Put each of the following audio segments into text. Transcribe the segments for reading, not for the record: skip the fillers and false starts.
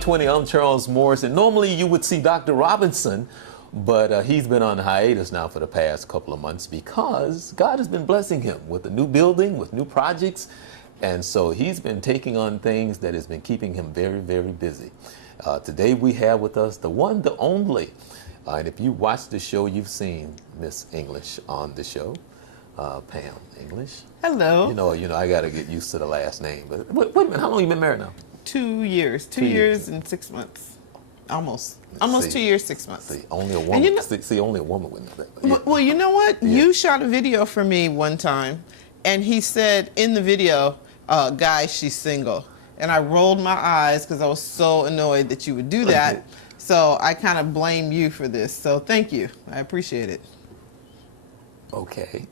2020. I'm Charles Morris, and normally you would see Dr. Robinson, but he's been on hiatus now for the past couple of months because God has been blessing him with a new building, with new projects, and so he's been taking on things that has been keeping him very, very busy. Today we have with us the one, the only, and if you watch the show, you've seen Miss English on the show, Pamm English. Hello. You know, I got to get used to the last name. But wait a minute, how long have you been married now? 2 years. 2 years and 6 months. Almost 2 years, 6 months. See, only a woman. Only a woman would know that. Yeah. Well, you know what? Yeah. You shot a video for me one time, and he said in the video, "Guys, she's single," and I rolled my eyes because I was so annoyed that you would do that. So I kind of blame you for this. So thank you. I appreciate it. Okay.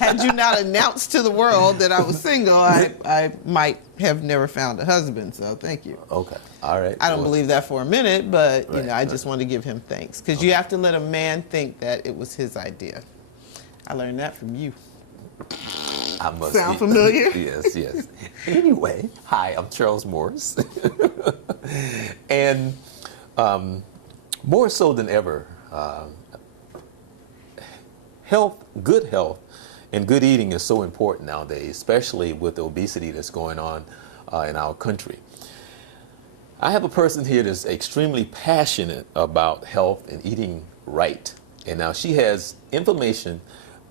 Had you not announced to the world that I was single, I might have never found a husband. So thank you. Okay. All right. I don't believe that for a minute, but Right, I just want to give him thanks because you have to let a man think that it was his idea. I learned that from you. I must Sound familiar? Yes, yes. Anyway, hi, I'm Charles Morris, and more so than ever, good health, and good eating is so important nowadays, especially with the obesity that's going on in our country. I have a person here that's extremely passionate about health and eating right. And now she has information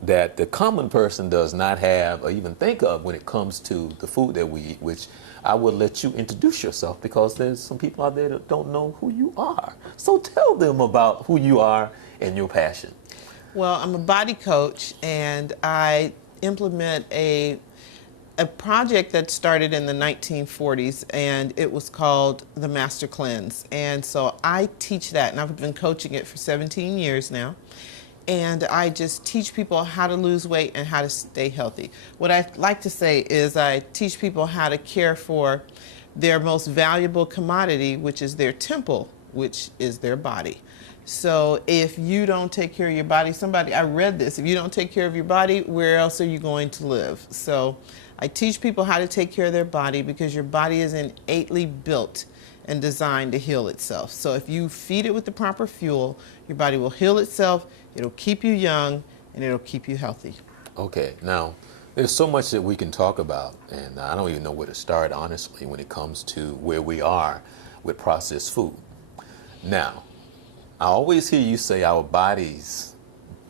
that the common person does not have or even think of when it comes to the food that we eat, which I will let you introduce yourself because there's some people out there that don't know who you are. So tell them about who you are and your passion. Well, I'm a body coach, and I implement a project that started in the 1940s, and it was called the Master Cleanse. And so I teach that, and I've been coaching it for 17 years now. And I just teach people how to lose weight and how to stay healthy. What I like to say is I teach people how to care for their most valuable commodity, which is their temple, which is their body. So if you don't take care of your body, I read this, if you don't take care of your body, where else are you going to live? So I teach people how to take care of their body because your body is innately built and designed to heal itself. So if you feed it with the proper fuel, your body will heal itself, it'll keep you young, and it'll keep you healthy. Okay, now there's so much that we can talk about, and I don't even know where to start, honestly, when it comes to where we are with processed food. Now, I always hear you say our bodies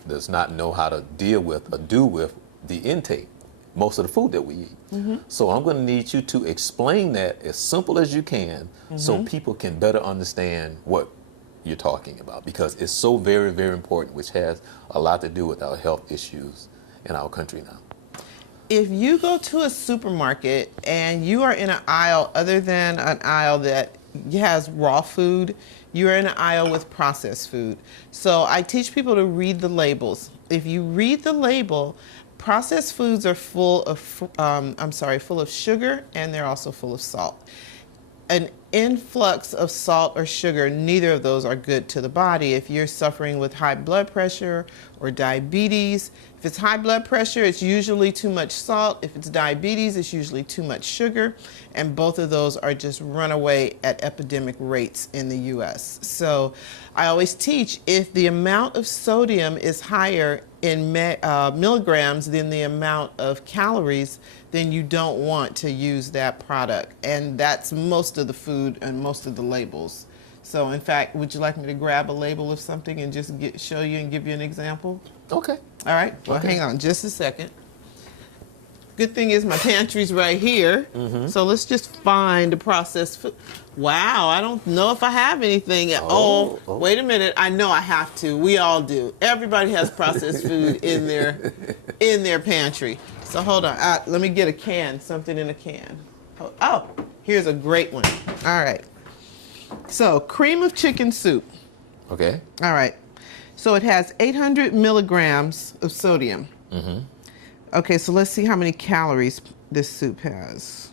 does not know how to deal with or do with the intake, most of the food that we eat. Mm-hmm. So I'm going to need you to explain that as simple as you can so people can better understand what you're talking about, because it's so very, very important, which has a lot to do with our health issues in our country now. If you go to a supermarket and you are in an aisle other than an aisle that has raw food, you are in an aisle with processed food. So I teach people to read the labels. If you read the label, processed foods are full of sugar, and they're also full of salt. An influx of salt or sugar, neither of those are good to the body. If you're suffering with high blood pressure or diabetes, if it's high blood pressure, it's usually too much salt. If it's diabetes, it's usually too much sugar. And both of those are just runaway at epidemic rates in the US. So I always teach, if the amount of sodium is higher in milligrams than the amount of calories, then you don't want to use that product. And that's most of the food and most of the labels. So in fact, would you like me to grab a label of something and just show you and give you an example? Okay. All right. Well, Okay. hang on just a second. Good thing is my pantry's right here. So let's just find the processed food. Wow, I don't know if I have anything. Oh, wait a minute. I know I have to. We all do. Everybody has processed food in their pantry. So hold on. Let me get a can, something in a can. Oh, here's a great one. All right. So cream of chicken soup. Okay. All right. So it has 800 milligrams of sodium. Okay, so let's see how many calories this soup has.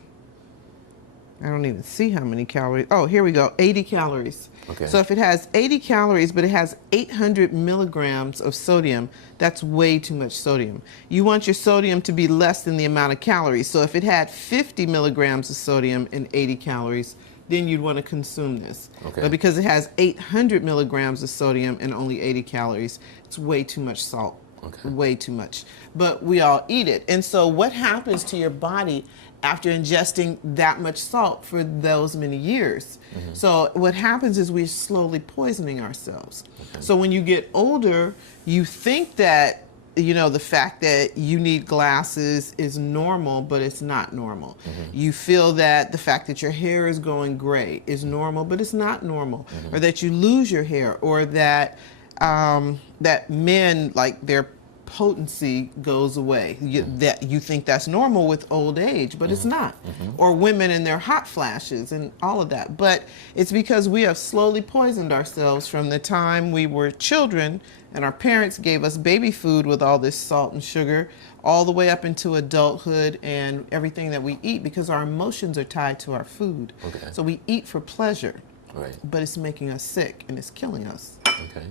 I don't even see how many calories. Oh, here we go, 80 calories. Okay. So if it has 80 calories, but it has 800 milligrams of sodium, that's way too much sodium. You want your sodium to be less than the amount of calories. So if it had 50 milligrams of sodium and 80 calories, then you'd want to consume this. Okay. But because it has 800 milligrams of sodium and only 80 calories, it's way too much salt. Okay. Way too much. But we all eat it. And so what happens to your body after ingesting that much salt for those many years? So what happens is we're slowly poisoning ourselves. So when you get older, you think that, you know, the fact that you need glasses is normal, but it's not normal. You feel that the fact that your hair is going gray is normal, but it's not normal. Or that you lose your hair, or that that men, like, their potency goes away. That you think that's normal with old age, but it's not. Or women and their hot flashes and all of that. But it's because we have slowly poisoned ourselves from the time we were children and our parents gave us baby food with all this salt and sugar, all the way up into adulthood and everything that we eat, because our emotions are tied to our food. Okay. So we eat for pleasure, Right. but it's making us sick and it's killing us. Okay.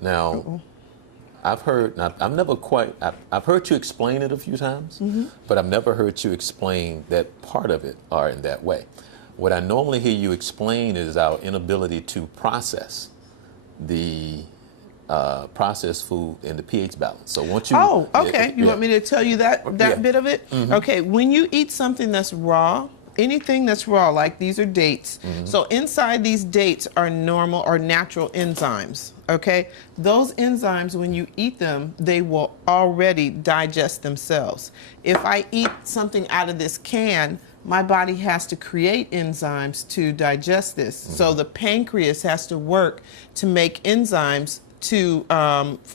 Now, I've heard you explain it a few times, but I've never heard you explain that part of it are in that way. What I normally hear you explain is our inability to process the processed food and the pH balance. So once you... Oh, okay. You want me to tell you that Yeah. bit of it? Okay. When you eat something that's raw, anything that's raw, like these are dates. So inside these dates are normal or natural enzymes. Okay. Those enzymes, when you eat them, they will already digest themselves. If I eat something out of this can, my body has to create enzymes to digest this. So the pancreas has to work to make enzymes to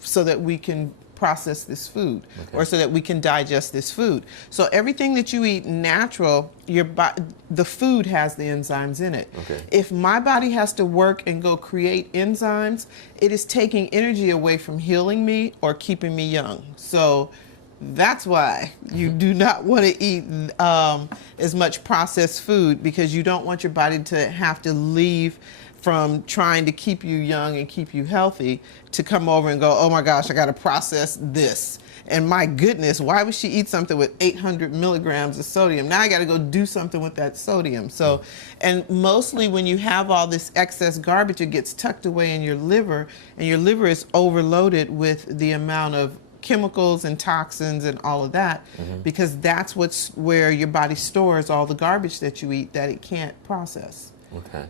so that we can process this food, or so that we can digest this food. So everything that you eat natural, the food has the enzymes in it. Okay. If my body has to work and go create enzymes, it is taking energy away from healing me or keeping me young. So that's why you do not want to eat as much processed food, because you don't want your body to have to leave from trying to keep you young and keep you healthy to come over and go, oh my gosh, I got to process this. And my goodness, why would she eat something with 800 milligrams of sodium? Now I got to go do something with that sodium. So, and mostly when you have all this excess garbage, it gets tucked away in your liver, and your liver is overloaded with the amount of chemicals and toxins and all of that, because that's where your body stores all the garbage that you eat that it can't process. Okay.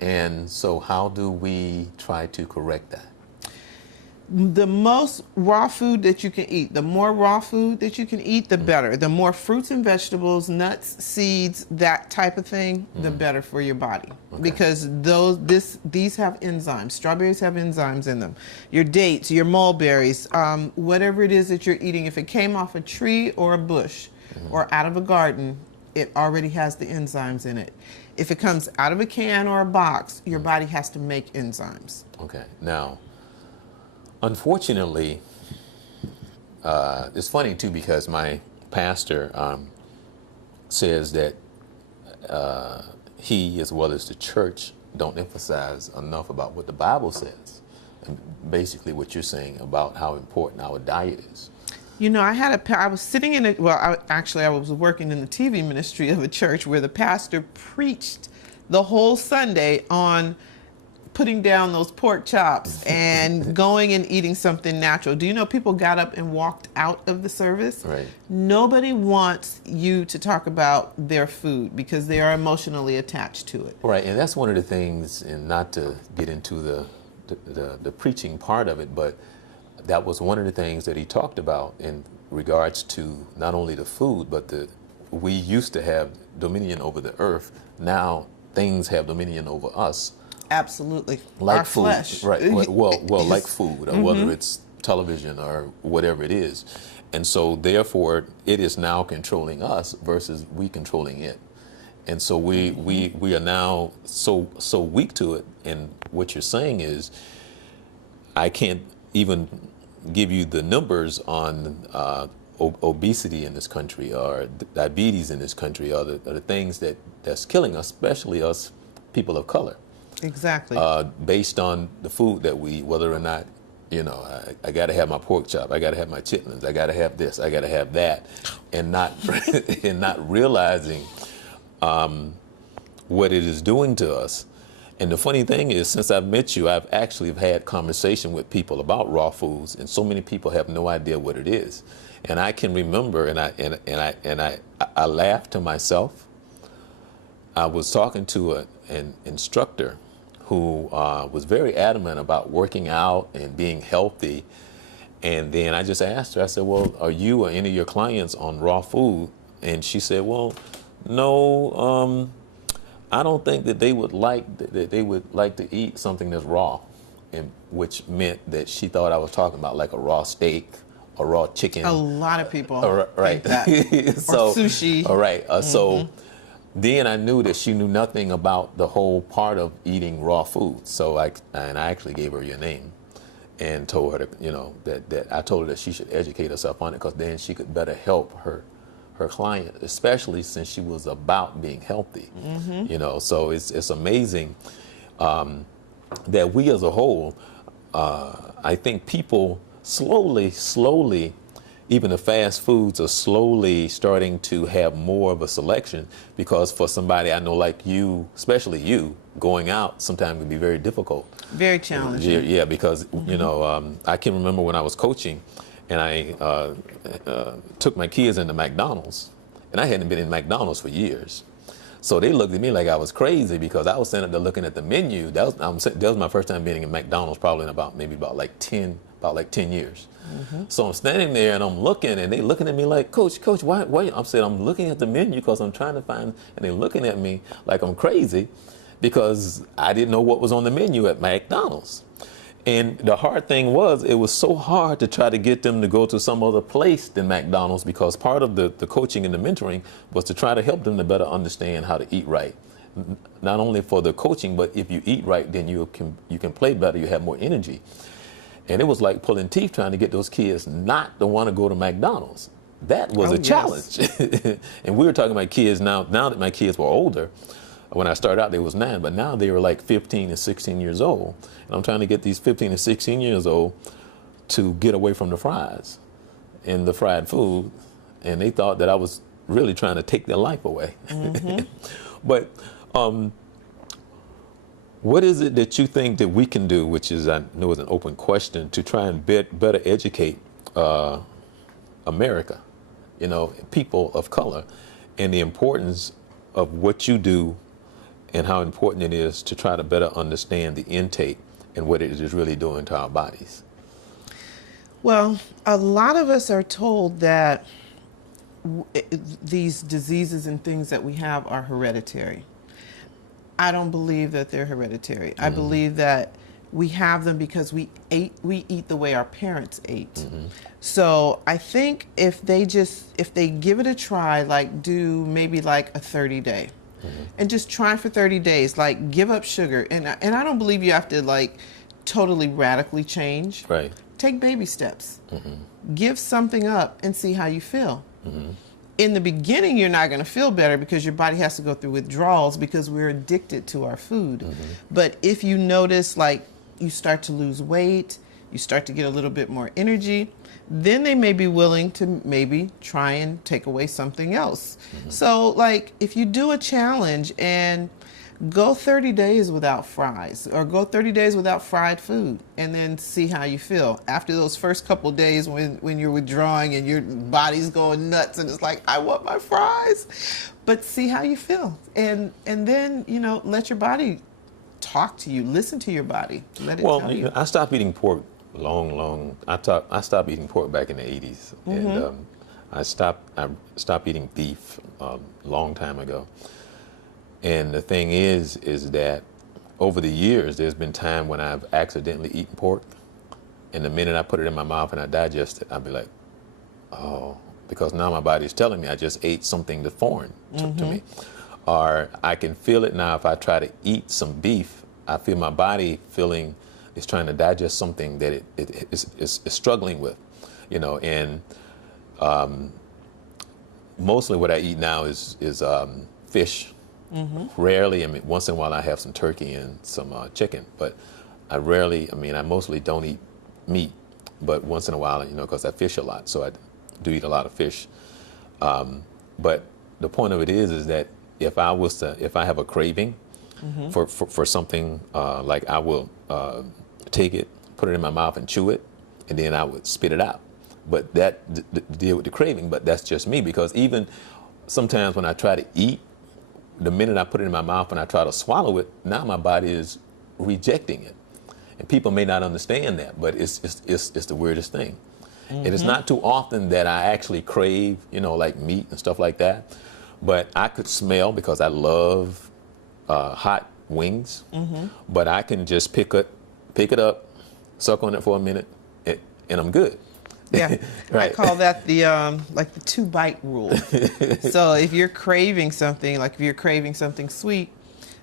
And so how do we try to correct that? The most raw food that you can eat, the more raw food that you can eat, the better. The more fruits and vegetables, nuts, seeds, that type of thing, the better for your body. Okay. Because these have enzymes. Strawberries have enzymes in them. Your dates, your mulberries, whatever it is that you're eating, if it came off a tree or a bush or out of a garden, it already has the enzymes in it. If it comes out of a can or a box, your body has to make enzymes. Okay. Now, unfortunately, it's funny too, because my pastor says that he, as well as the church, don't emphasize enough about what the Bible says, and basically what you're saying about how important our diet is. You know, I was sitting in I was working in the TV ministry of a church where the pastor preached the whole Sunday on putting down those pork chops and going and eating something natural. Do you know people got up and walked out of the service? Right. Nobody wants you to talk about their food because they are emotionally attached to it. Right, and that's one of the things, and not to get into the preaching part of it, but that was one of the things that he talked about in regards to not only the food, but we used to have dominion over the earth. Now things have dominion over us. Absolutely. Like our food, flesh. right? Well, like food, or whether it's television or whatever it is, and so therefore it is now controlling us versus we controlling it, and so we are now so weak to it. And what you're saying is, I can't even give you the numbers on obesity in this country, or diabetes in this country, or the things that's killing us, especially us people of color. Exactly. Based on the food that we eat, whether or not, you know, I got to have my pork chop, I got to have my chitlins, I got to have this, I got to have that, and not and not realizing what it is doing to us. And the funny thing is, since I've met you, I've actually had conversation with people about raw foods, and so many people have no idea what it is. And I can remember, and I laughed to myself. I was talking to an instructor who was very adamant about working out and being healthy. And then I just asked her, I said, well, are you or any of your clients on raw food? And she said, well, no, I don't think that they would like to eat something that's raw, and which meant that she thought I was talking about like a raw steak or raw chicken. A lot of people right. think that. So, or sushi. All right. So then I knew that she knew nothing about the whole part of eating raw food. So I actually gave her your name and told her that I told her that she should educate herself on it, because then she could better help her client, especially since she was about being healthy. So it's amazing that we as a whole, I think people slowly, even the fast foods are slowly starting to have more of a selection, because for somebody I know like you, especially you, going out sometimes can be very difficult. Very challenging. Yeah, because I can remember when I was coaching, and I took my kids into McDonald's, and I hadn't been in McDonald's for years. So they looked at me like I was crazy, because I was sitting there looking at the menu. That was my first time being in McDonald's, probably in about 10 years. So I'm standing there and I'm looking, and they looking at me like, Coach, why? I said, I'm looking at the menu because I'm trying to find, and they're looking at me like I'm crazy, because I didn't know what was on the menu at McDonald's. And the hard thing was, it was so hard to try to get them to go to some other place than McDonald's, because part of the coaching and the mentoring was to try to help them to better understand how to eat right. Not only for the coaching, but if you eat right, then you can play better, you have more energy. And it was like pulling teeth trying to get those kids not to want to go to McDonald's. That was a challenge. And we were talking about kids now that my kids were older. When I started out, they was 9, but now they were like 15 and 16 years old. And I'm trying to get these 15 and 16 years old to get away from the fries and the fried food. And they thought that I was really trying to take their life away. But what is it that you think that we can do, which is, I know is an open question, to try and better educate America, people of color, and the importance of what you do and how important it is to try to better understand the intake and what it is really doing to our bodies? Well, a lot of us are told that these diseases and things that we have are hereditary. I don't believe that they're hereditary. I believe that we have them because we eat the way our parents ate. So I think if they give it a try, like do maybe like a 30-day. And just try for 30 days, like give up sugar. And I don't believe you have to like totally radically change. Right. Take baby steps. Give something up and see how you feel. In the beginning, you're not going to feel better because your body has to go through withdrawals because we're addicted to our food. But if you notice like you start to lose weight, you start to get a little bit more energy, then they may be willing to maybe try and take away something else. So like if you do a challenge and go 30 days without fries, or go 30 days without fried food, and then see how you feel. After those first couple days when you're withdrawing and your body's going nuts and it's like, I want my fries. But see how you feel. And then, let your body talk to you. Listen to your body. Let it tell you. I stopped eating pork I stopped eating pork back in the 80s. And I stopped eating beef a long time ago. And the thing is that over the years, there's been time when I've accidentally eaten pork, and the minute I put it in my mouth and I digest it, I'd be like, oh, because now my body's telling me I just ate something that's foreign to me. Or I can feel it now if I try to eat some beef, I feel my body is trying to digest something that it is struggling with, and mostly what I eat now is fish. Rarely, once in a while I have some turkey and some chicken, but I mostly don't eat meat, but once in a while, because I fish a lot, so I do eat a lot of fish. But the point of it is that if I have a craving for something, like I will take it, put it in my mouth and chew it, and then I would spit it out. But that deal with the craving, but that's just me, because even sometimes when I try to eat, the minute I put it in my mouth and I try to swallow it, now my body is rejecting it. And people may not understand that, but it's the weirdest thing. And it's not too often that I actually crave, like meat and stuff like that. But I could smell, because I love hot wings. But I can just pick it up, suck on it for a minute, and I'm good. Yeah, Right. I call that the like the 2-bite rule. So if you're craving something, like if you're craving something sweet,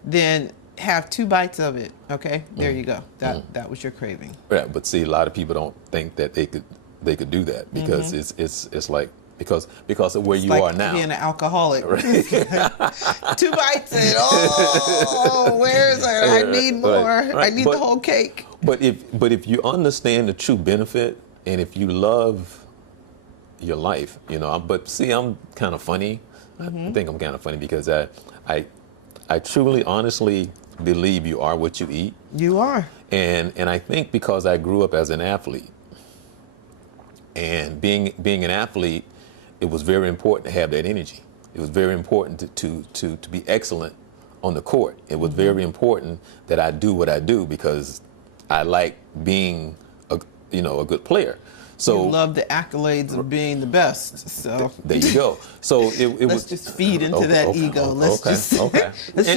then have 2 bites of it. Okay, there you go. That was your craving. Right, but see, a lot of people don't think that they could do that, because it's like because of where you Like are now. being an alcoholic. 2 bites and where is it? I need more. Right. I need the whole cake. But if you understand the true benefit, and if you love your life, but see, I'm kind of funny. I think I'm kind of funny because I truly, honestly believe you are what you eat. You are. And I think because I grew up as an athlete, and being an athlete, it was very important to have that energy. It was very important to be excellent on the court. It was very important that I do what I do, because I like being a good player. So you love the accolades of being the best. So there you go. So it let's was just feed into that ego. Let's just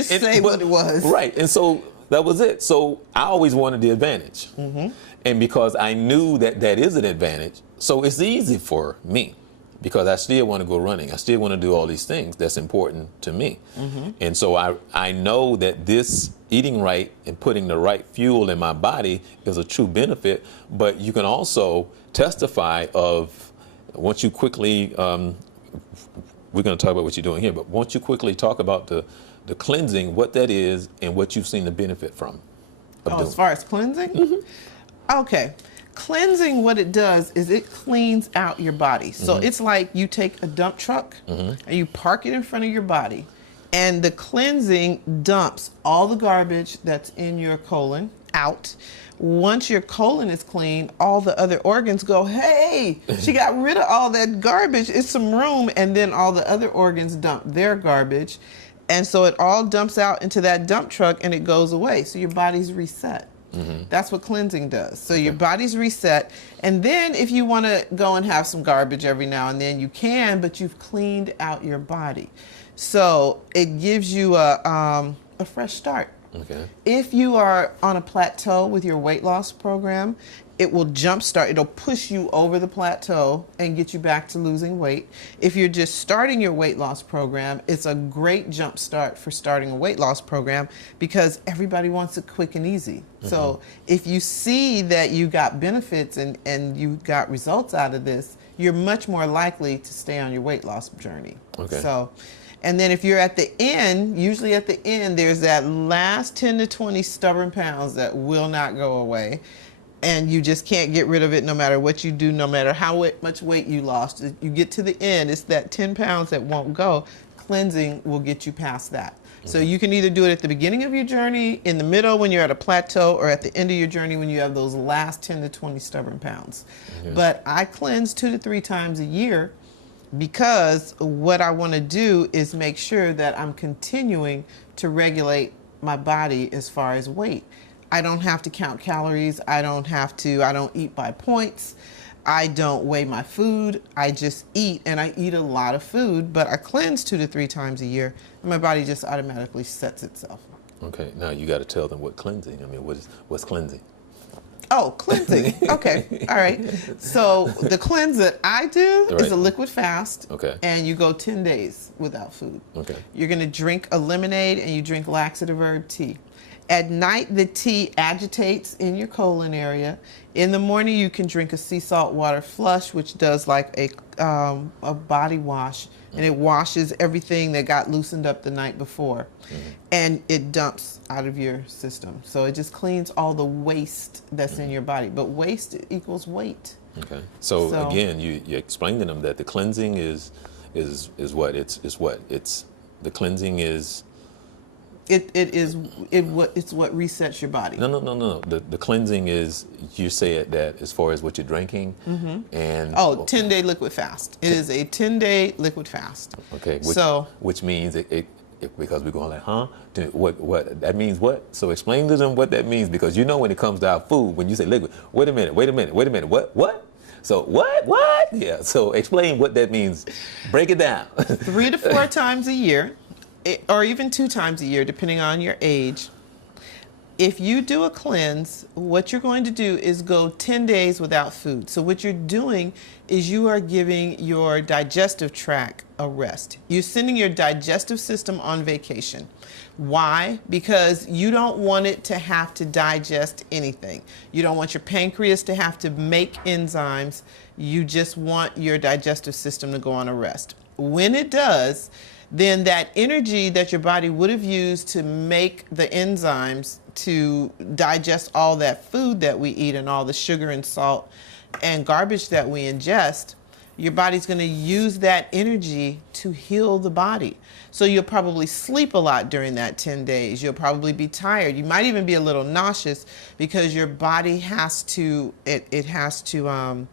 say what it was. Right. And so that was it. So I always wanted the advantage. And because I knew that is an advantage, so it's easy for me, because I still want to go running. I still want to do all these things that's important to me. And so I know that this eating right and putting the right fuel in my body is a true benefit. But you can also testify of, once you quickly, we're going to talk about what you're doing here, but once you quickly talk about the cleansing, what that is and what you've seen the benefit from. As far as cleansing? Okay. Cleansing, what it does is it cleans out your body. So it's like you take a dump truck and you park it in front of your body, and the cleansing dumps all the garbage that's in your colon out. Once your colon is clean, all the other organs go, hey, she got rid of all that garbage. It's some room. And then all the other organs dump their garbage. And so it all dumps out into that dump truck and it goes away. So your body's reset. That's what cleansing does. So your body's reset. And then if you want to go and have some garbage every now and then, you can, but you've cleaned out your body. So it gives you a fresh start. Okay. If you are on a plateau with your weight loss program, it will jumpstart. It'll push you over the plateau and get you back to losing weight. If you're just starting your weight loss program, it's a great jump start for starting a weight loss program, because everybody wants it quick and easy. So if you see that you got benefits and you got results out of this, you're much more likely to stay on your weight loss journey. Okay. So, and then if you're at the end, usually at the end, there's that last 10 to 20 stubborn pounds that will not go away. And you just can't get rid of it no matter what you do, no matter how much weight you lost. You get to the end, it's that 10 pounds that won't go. Cleansing will get you past that. So you can either do it at the beginning of your journey, in the middle when you're at a plateau, or at the end of your journey when you have those last 10 to 20 stubborn pounds. But I cleanse 2 to 3 times a year, because what I want to do is make sure that I'm continuing to regulate my body as far as weight. I don't have to count calories. I don't eat by points. I don't weigh my food. I just eat, and I eat a lot of food, but I cleanse 2 to 3 times a year, and my body just automatically sets itself. Okay, now you got to tell them what cleansing. I mean, what's cleansing? Oh, cleansing. Okay, all right. So the cleanse that I do is a liquid fast, and you go 10 days without food. Okay. You're going to drink a lemonade, and you drink laxative herb tea. At night, the tea agitates in your colon area. In the morning, you can drink a sea salt water flush, which does like a body wash, and it washes everything that got loosened up the night before, and it dumps out of your system. So it just cleans all the waste that's in your body. But waste equals weight. Okay. So again, you explained to them that the cleansing is what? It's the cleansing is. It's what resets your body. No. The cleansing is, you said that as far as what you're drinking, and 10-day liquid fast. It is a 10-day liquid fast. Okay. So which means it because we're going like, huh? What that means? What? So explain to them what that means, because you know when it comes to our food, when you say liquid, wait a minute, what? So what? Yeah. So explain what that means. Break it down. 3 to 4 times a year, or even 2 times a year, depending on your age. If you do a cleanse, what you're going to do is go 10 days without food. So what you're doing is you are giving your digestive tract a rest. You're sending your digestive system on vacation. Why? Because you don't want it to have to digest anything. You don't want your pancreas to have to make enzymes. You just want your digestive system to go on a rest. When it does, then that energy that your body would have used to make the enzymes to digest all that food that we eat and all the sugar and salt and garbage that we ingest, your body's going to use that energy to heal the body. So you'll probably sleep a lot during that 10 days. You'll probably be tired. You might even be a little nauseous because your body has to, it has to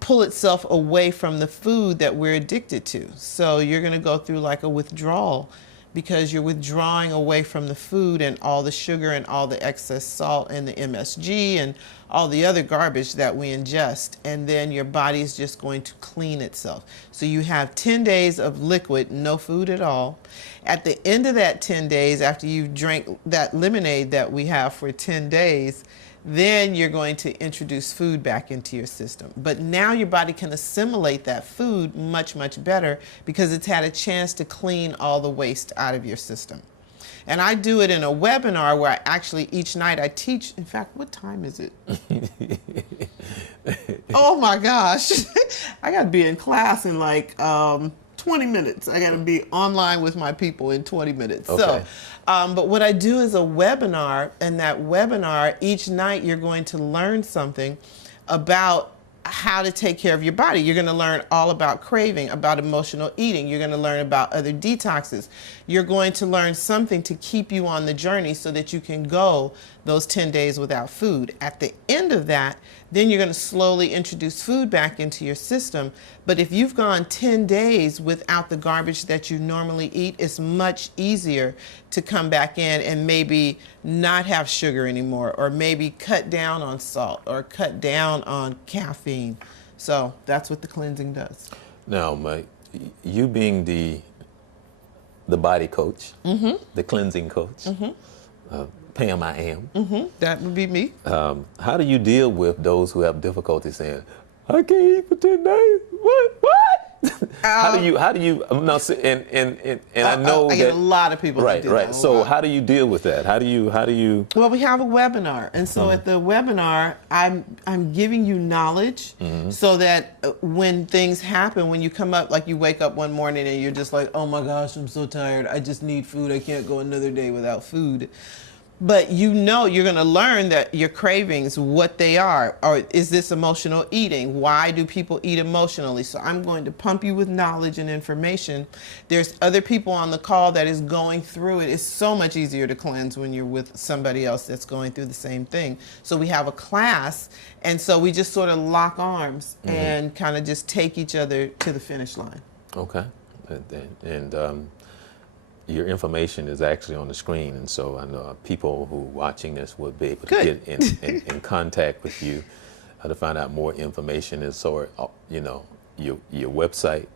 pull itself away from the food that we're addicted to. So you're going to go through like a withdrawal because you're withdrawing away from the food and all the sugar and all the excess salt and the MSG and all the other garbage that we ingest. And then your body is just going to clean itself. So you have 10 days of liquid, no food at all. At the end of that 10 days, after you've drank that lemonade that we have for 10 days, then you're going to introduce food back into your system. But now your body can assimilate that food much, much better because it's had a chance to clean all the waste out of your system. And I do it in a webinar where I actually, each night I teach. In fact, what time is it? Oh my gosh. I got to be in class in like 20 minutes. I got to be online with my people in 20 minutes. Okay. So, but what I do is a webinar, and that webinar, each night you're going to learn something about how to take care of your body. You're going to learn all about craving, about emotional eating. You're going to learn about other detoxes. You're going to learn something to keep you on the journey so that you can go those 10 days without food. At the end of that, then you're going to slowly introduce food back into your system. But if you've gone 10 days without the garbage that you normally eat, it's much easier to come back in and maybe not have sugar anymore, or maybe cut down on salt or cut down on caffeine. So that's what the cleansing does. Now, Mike, you being the body coach, the cleansing coach, Pamm, I am. That would be me. How do you deal with those who have difficulty saying, I can't eat for 10 days? What? How do you? No, and I know I get a lot of people. Right, that do right. that. So how do you deal with that? How do you? Well, we have a webinar, and so at the webinar, I'm giving you knowledge so that when things happen, when you come up, like you wake up one morning and you're just like, oh my gosh, I'm so tired. I just need food. I can't go another day without food. But you know you're going to learn that your cravings, what they are, or is this emotional eating? Why do people eat emotionally? So I'm going to pump you with knowledge and information. There's other people on the call that is going through it. It's so much easier to cleanse when you're with somebody else that's going through the same thing. So we have a class, and so we just sort of lock arms and kind of just take each other to the finish line. Okay. And your information is actually on the screen, and so I know people who are watching this will be able to get in contact with you to find out more information, and so your website,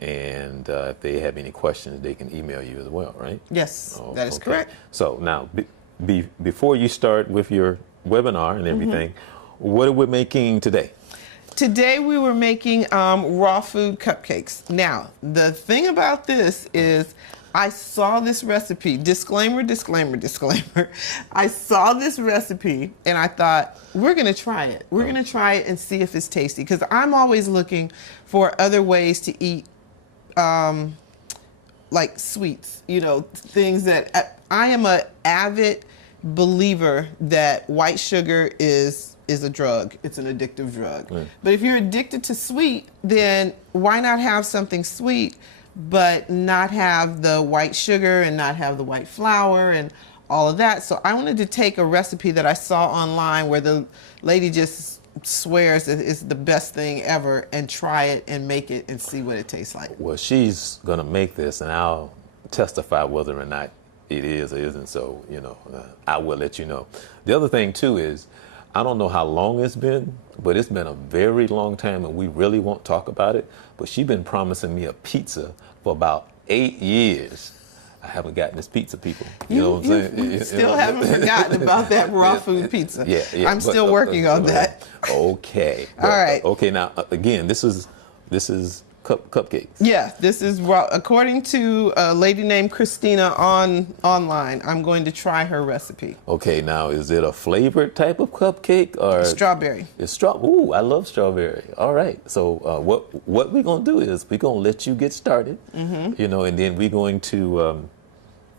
and if they have any questions, they can email you as well, right? Yes, that is correct. So now, before you start with your webinar and everything, what are we making today? Today we were making raw food cupcakes. Now, the thing about this is I saw this recipe, disclaimer, disclaimer, disclaimer. I saw this recipe and I thought, we're going to try it. We're going to try it and see if it's tasty, because I'm always looking for other ways to eat like sweets, things that I am an avid believer that white sugar is a drug. It's an addictive drug. Right. But if you're addicted to sweet, then why not have something sweet but not have the white sugar and not have the white flour and all of that. So I wanted to take a recipe that I saw online where the lady just swears that it's the best thing ever and try it and make it and see what it tastes like. Well, she's going to make this, and I'll testify whether or not it is or isn't. So, I will let you know. The other thing, too, is I don't know how long it's been, but it's been a very long time, and we really won't talk about it. But she's been promising me a pizza for about 8 years. I haven't gotten this pizza, people. You know what I'm saying? You still haven't forgotten about that raw food pizza. Yeah. I'm still working on that. Okay. All right. Okay. Now, again, this is cupcakes. Yeah, this is raw. According to a lady named Christina online, I'm going to try her recipe. Okay. Now, is it a flavored type of cupcake or Strawberry? It's Ooh, I love strawberry. All right. So what we're gonna do is we're gonna let you get started. And then we're going to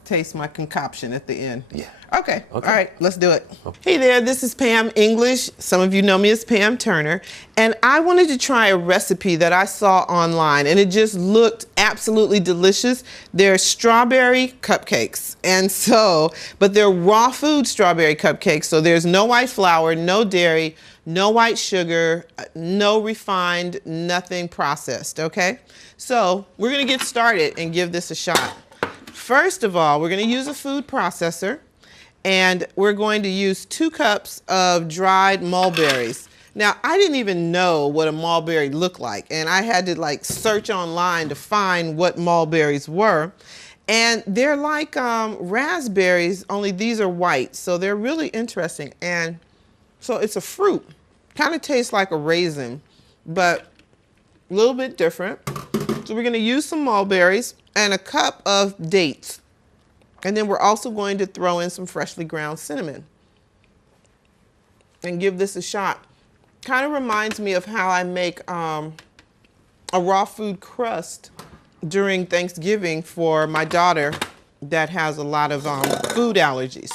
taste my concoction at the end. Yeah. Okay. All right, let's do it. Hey there, this is Pamm English. Some of you know me as Pamm Turner. And I wanted to try a recipe that I saw online, and it just looked absolutely delicious. They're strawberry cupcakes. But they're raw food strawberry cupcakes. So there's no white flour, no dairy, no white sugar, no refined, nothing processed, okay? So we're gonna get started and give this a shot. First of all, we're going to use a food processor, and we're going to use 2 cups of dried mulberries. Now, I didn't even know what a mulberry looked like, and I had to search online to find what mulberries were. And they're like raspberries, only these are white, so they're really interesting. And so it's a fruit. Kind of tastes like a raisin, but a little bit different. So we're going to use some mulberries and a cup of dates. And then we're also going to throw in some freshly ground cinnamon and give this a shot. Kind of reminds me of how I make a raw food crust during Thanksgiving for my daughter that has a lot of food allergies.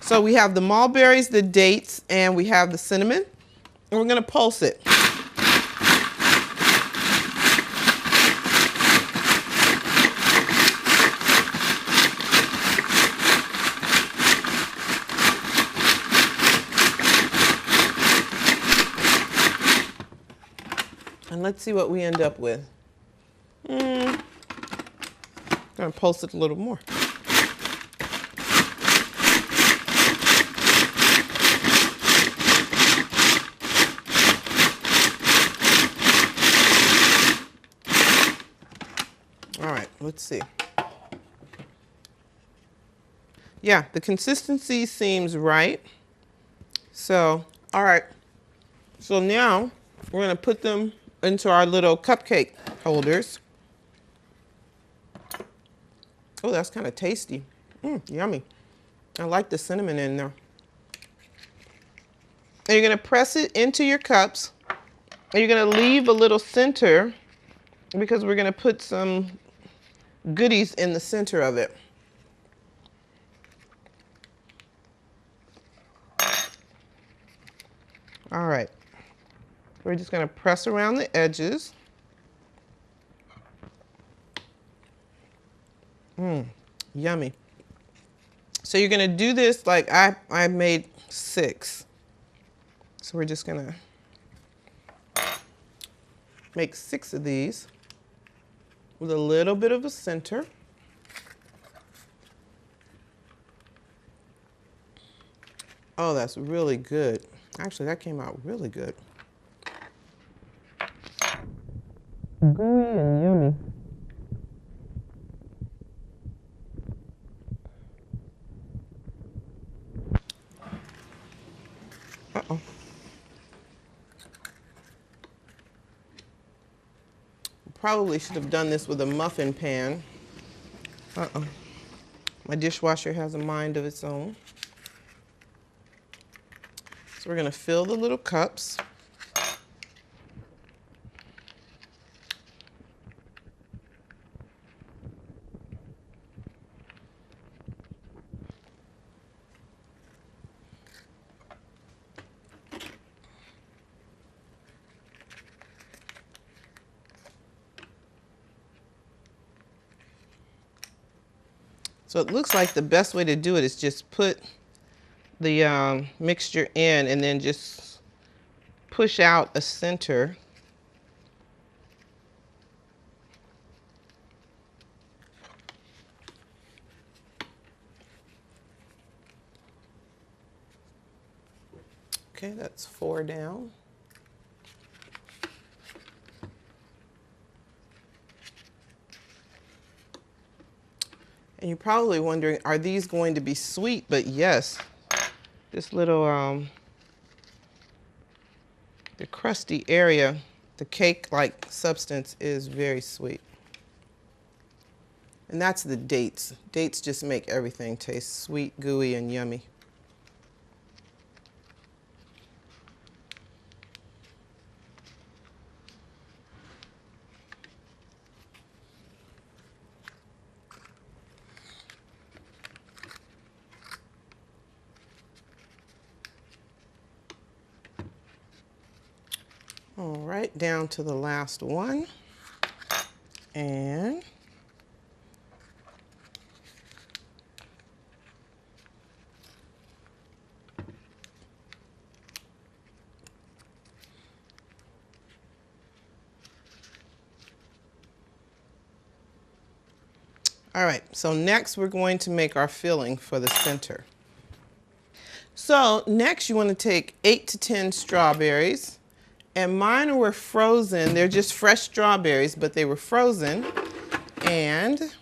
So we have the mulberries, the dates, and we have the cinnamon, and we're going to pulse it. And let's see what we end up with. I'm gonna pulse it a little more. All right, let's see. Yeah, the consistency seems right. So, all right. So now we're gonna put them into our little cupcake holders. Oh, that's kind of tasty. Yummy. I like the cinnamon in there. And you're gonna press it into your cups, and you're gonna leave a little center because we're gonna put some goodies in the center of it. All right. We're just going to press around the edges. Yummy. So you're going to do this like I made 6. So we're just going to make 6 of these with a little bit of a center. Oh, that's really good. Actually, that came out really good. Gooey and yummy. Uh-oh. Probably should have done this with a muffin pan. Uh-oh. My dishwasher has a mind of its own. So we're going to fill the little cups. So it looks like the best way to do it is just put the mixture in and then just push out a center. Okay, that's 4 down. And you're probably wondering, are these going to be sweet? But yes, this little, the crusty area, the cake-like substance is very sweet. And that's the dates. Dates just make everything taste sweet, gooey, and yummy. All right, down to the last one. And all right, so next we're going to make our filling for the center. So next you want to take 8 to 10 strawberries, and mine were frozen. They're just fresh strawberries, but they were frozen. And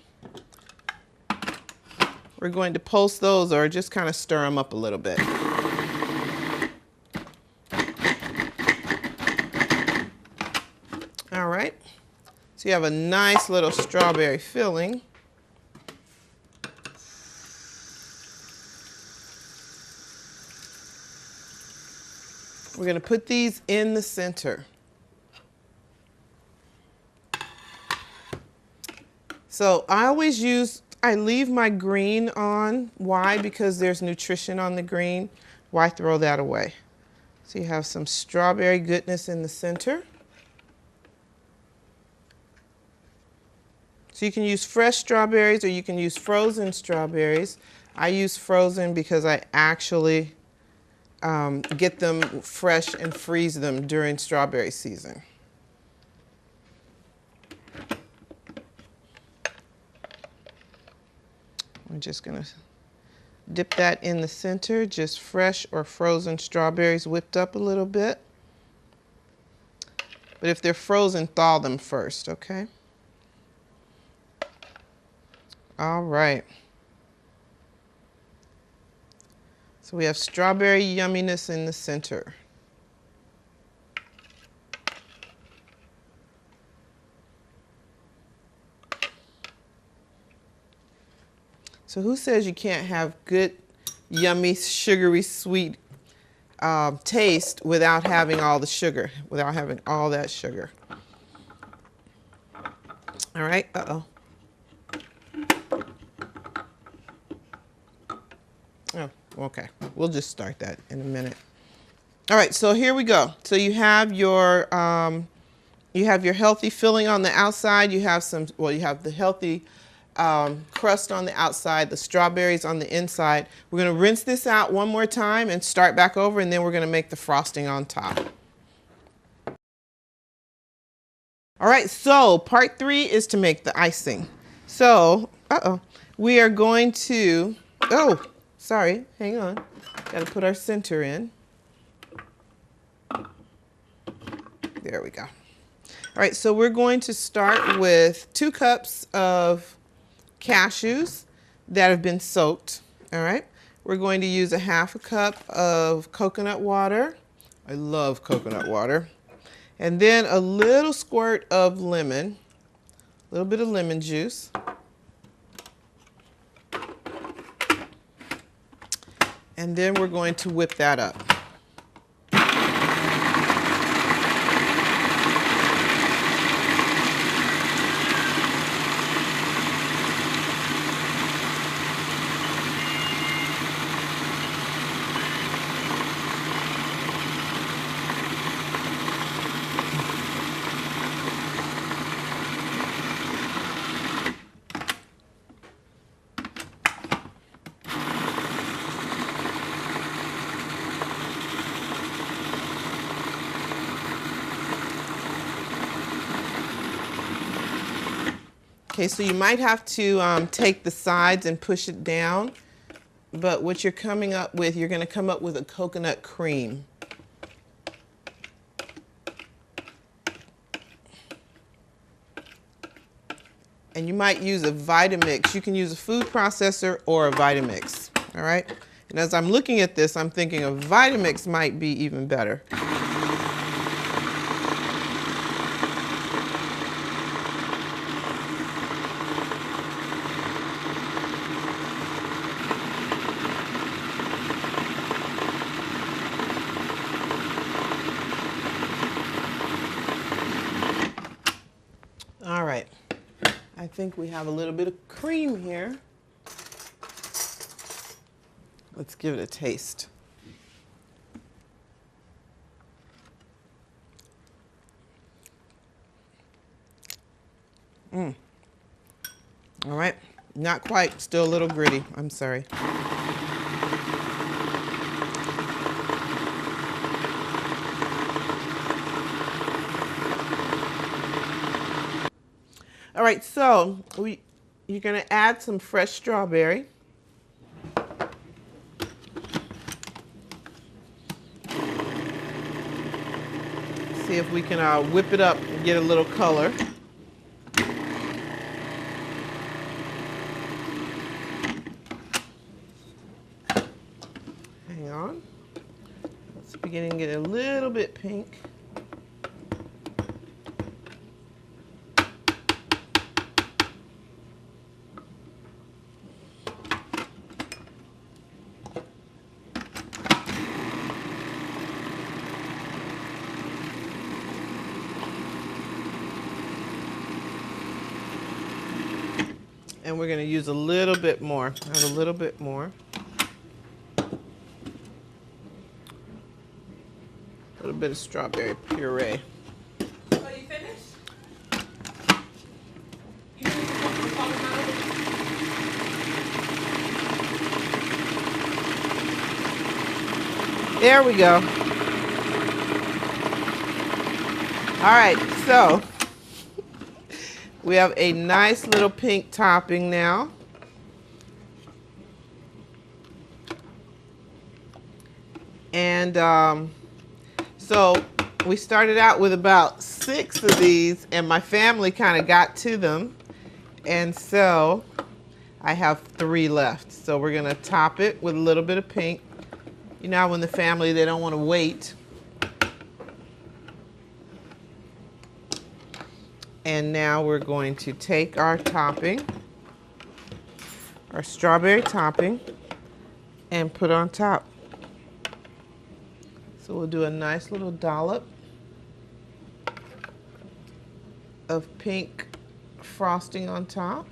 we're going to pulse those or just kind of stir them up a little bit. All right, so you have a nice little strawberry filling. We're going to put these in the center. So I leave my green on. Why? Because there's nutrition on the green. Why throw that away? So you have some strawberry goodness in the center. So you can use fresh strawberries or you can use frozen strawberries. I use frozen because I actually get them fresh and freeze them during strawberry season. We're just going to dip that in the center, just fresh or frozen strawberries whipped up a little bit. But if they're frozen, thaw them first, okay? All right. So we have strawberry yumminess in the center. So who says you can't have good, yummy, sugary, sweet taste without having all the sugar, without having all that sugar? All right, uh-oh. Oh, okay, we'll just start that in a minute. All right, so here we go. So you have your healthy filling on the outside. You have you have the healthy crust on the outside, the strawberries on the inside. We're going to rinse this out one more time and start back over, and then we're going to make the frosting on top. All right, so part 3 is to make the icing. So, we are going to, sorry, hang on. Got to put our center in. There we go. All right, so we're going to start with 2 cups of cashews that have been soaked. All right, we're going to use a 1/2 cup of coconut water. I love coconut water. And then a little squirt of lemon, a little bit of lemon juice. And then we're going to whip that up. Okay, so you might have to take the sides and push it down, but what you're coming up with, you're going to come up with a coconut cream. And you might use a Vitamix. You can use a food processor or a Vitamix, all right? And as I'm looking at this, I'm thinking a Vitamix might be even better. All right, I think we have a little bit of cream here. Let's give it a taste. All right, not quite, still a little gritty, I'm sorry. All right, so you're gonna add some fresh strawberry. See if we can whip it up and get a little color. Hang on. It's beginning to get a little bit pink. And we're going to use a little bit more. Have a little bit more. A little bit of strawberry puree. Oh, you finished? You need to put the phone out. There we go. All right, so we have a nice little pink topping now. And so we started out with about 6 of these, and my family kind of got to them. And so I have 3 left. So we're going to top it with a little bit of pink. You know, when the family, they don't want to wait. And now we're going to take our topping, our strawberry topping, and put on top. So we'll do a nice little dollop of pink frosting on top.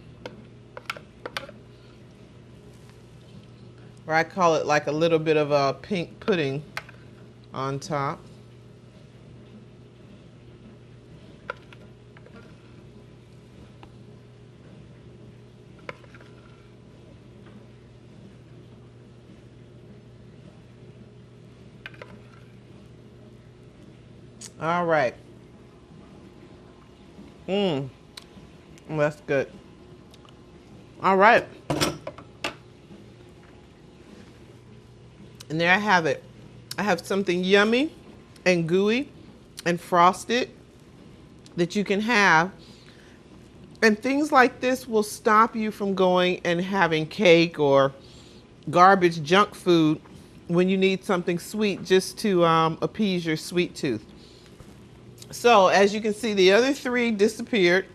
Or I call it like a little bit of a pink pudding on top. All right. That's good. All right. And there I have it. I have something yummy and gooey and frosted that you can have. And things like this will stop you from going and having cake or garbage junk food when you need something sweet just to appease your sweet tooth. So as you can see, the other 3 disappeared.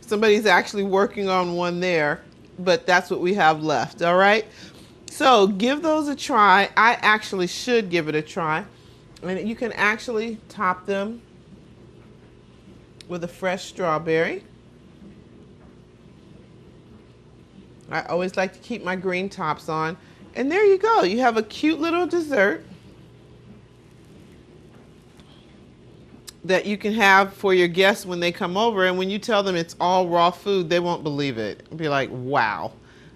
Somebody's actually working on one there, but that's what we have left, all right? So give those a try. I actually should give it a try. And you can actually top them with a fresh strawberry. I always like to keep my green tops on. And there you go. You have a cute little dessert that you can have for your guests when they come over. And when you tell them it's all raw food, they won't believe it. They'll be like, wow.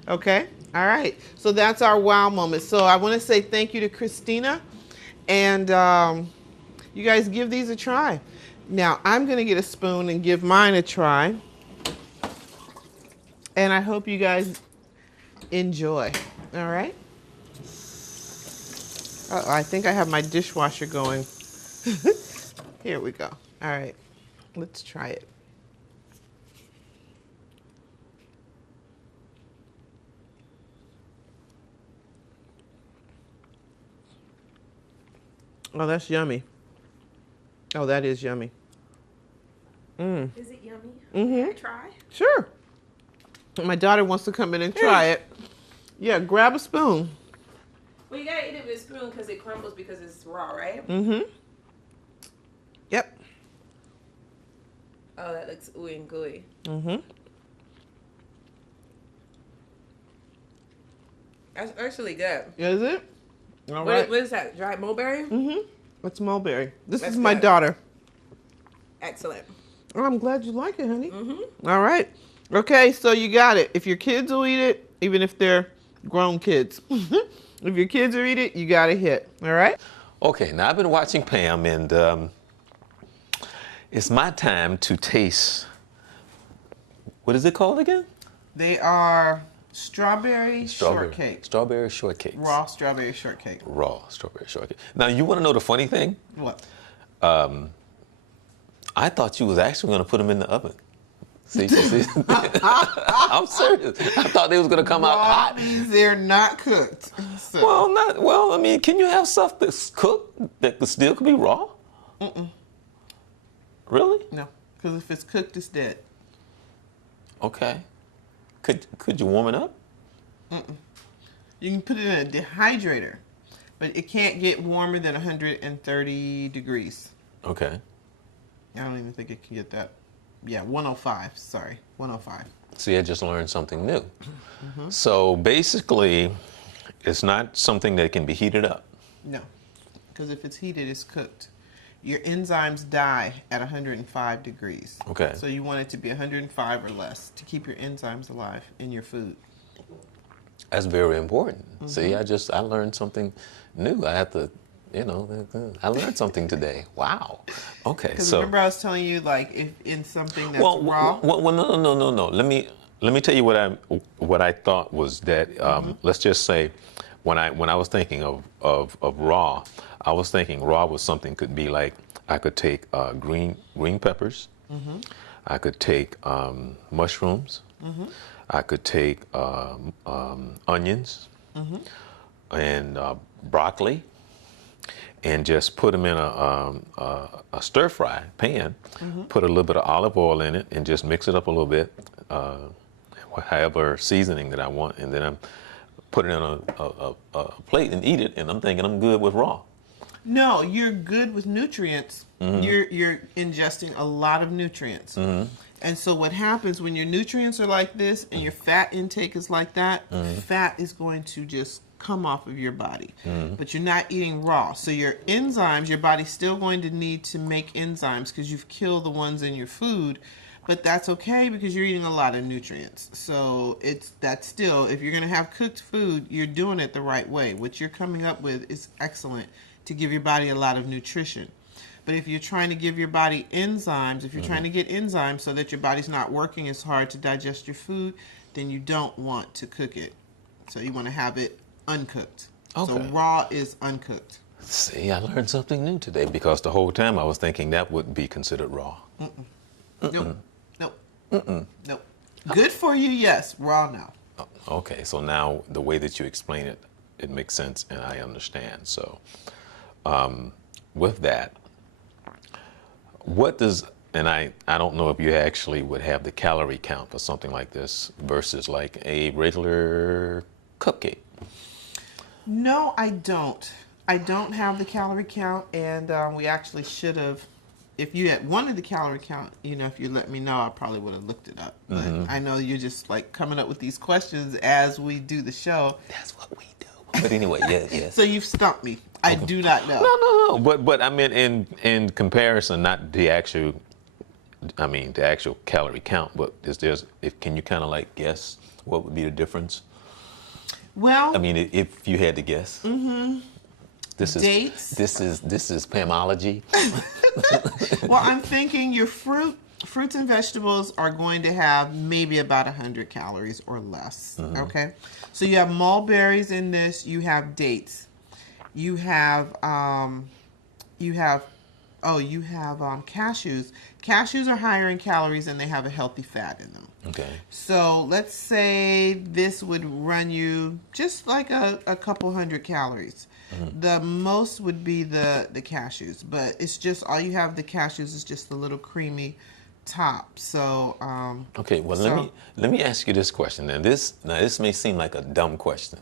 Okay? All right. So that's our wow moment. So I want to say thank you to Christina. And you guys give these a try. Now, I'm going to get a spoon and give mine a try. And I hope you guys enjoy. All right. Oh, I think I have my dishwasher going. Here we go. All right. Let's try it. Oh, that's yummy. Oh, that is yummy. Is it yummy? Mm-hmm. Can I try? Sure. My daughter wants to come in and try it. Yeah, grab a spoon. Well, you gotta eat it with a spoon because it crumbles because it's raw, right? Mm-hmm. Yep. Oh, that looks ooey and gooey. Mm-hmm. That's actually good. Is it? All What, right. what is that? Dried mulberry? Mm-hmm. It's mulberry. This That's is my good. daughter. Excellent. Oh, I'm glad you like it, honey. Mm-hmm. All right. Okay, so you got it. If your kids will eat it, even if they're grown kids. If your kids will eat it, you got a hit. All right? Okay, now I've been watching Pam, and it's my time to taste. What is it called again? They are strawberry shortcake. Strawberry shortcake. Raw strawberry shortcake. Raw strawberry shortcake. Now, you want to know the funny thing? What? I thought you was actually going to put them in the oven. See? I'm serious. I thought they was going to come out Raw hot. means they're not cooked. So. Well, I mean, can you have stuff that's cooked that still could be raw? Mm-mm. Really? No, because if it's cooked, it's dead. Okay. Could you warm it up? You can put it in a dehydrator, but it can't get warmer than 130 degrees. Okay. I don't even think it can get that. Yeah, 105. Sorry, 105. See, I just learned something new. So basically, it's not something that can be heated up. No, because if it's heated, it's cooked. Your enzymes die at 105 degrees. Okay. So you want it to be 105 or less to keep your enzymes alive in your food. That's very important. See, I learned something new. I have to, I learned something today. Wow. Okay, Because so. remember I was telling you, like, if in something that's Well, raw. no. Let me tell you what I thought was that. Let's just say, when I was thinking of raw, I was thinking raw was something could be like I could take green peppers, I could take mushrooms, I could take onions and broccoli, and just put them in a stir fry pan. Put a little bit of olive oil in it and just mix it up a little bit, however seasoning that I want, and then I'm put it in a plate and eat it. And I'm thinking I'm good with raw. No, you're good with nutrients. You're ingesting a lot of nutrients. And so what happens when your nutrients are like this and your fat intake is like that, fat is going to just come off of your body. But you're not eating raw. So your enzymes, your body's still going to need to make enzymes because you've killed the ones in your food. But that's okay because you're eating a lot of nutrients. So that's still, if you're going to have cooked food, you're doing it the right way. What you're coming up with is excellent to give your body a lot of nutrition. But if you're trying to give your body enzymes, if you're trying to get enzymes so that your body's not working as hard to digest your food, then you don't want to cook it. So you want to have it uncooked. So Okay. raw is uncooked. See, I learned something new today because the whole time I was thinking that would be considered raw. Nope. Nope. Good for you, yes. Raw, no. Okay, so now the way that you explain it, it makes sense and I understand. So with that, what does, and I don't know if you actually would have the calorie count for something like this versus like a regular cupcake. No, I don't. I don't have the calorie count, and we actually should have. If you had wanted the calorie count, if you let me know, I probably would have looked it up. But I know you're just like coming up with these questions as we do the show. That's what we do. But anyway, yes. So you've stumped me. I do not know. No. But I mean, in comparison, not the actual. I mean, the actual calorie count. But can you kind of like guess what would be the difference? Well, I mean, if you had to guess. Dates. This is Pamology. Well, I'm thinking your fruit Fruits and vegetables are going to have maybe about 100 calories or less. Okay, so you have mulberries in this. You have dates. You have cashews. Cashews are higher in calories and they have a healthy fat in them. Okay. So let's say this would run you just like a couple hundred calories. The most would be the cashews, but it's just all you have. The cashews is just the little creamy top. So okay. Well, let me ask you this question. Now this may seem like a dumb question,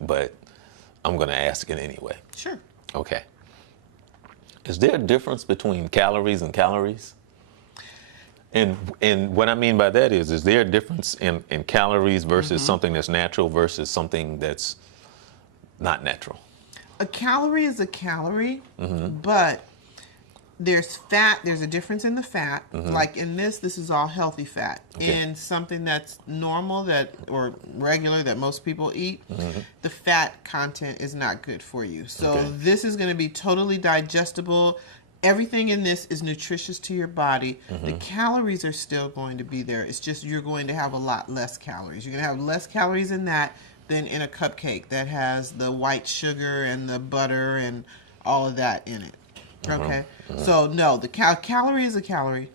but I'm going to ask it anyway. sure. Okay. Is there a difference between calories and calories? And what I mean by that is there a difference in calories versus something that's natural versus something that's not natural? A calorie is a calorie, but there's fat. There's a difference in the fat. Like in this is all healthy fat. Okay. In something that's normal or regular that most people eat, the fat content is not good for you. So Okay. this is going to be totally digestible. Everything in this is nutritious to your body. The calories are still going to be there. It's just you're going to have a lot less calories. You're going to have less calories in that than in a cupcake that has the white sugar and the butter and all of that in it. Okay? So, no, the calorie is a calorie,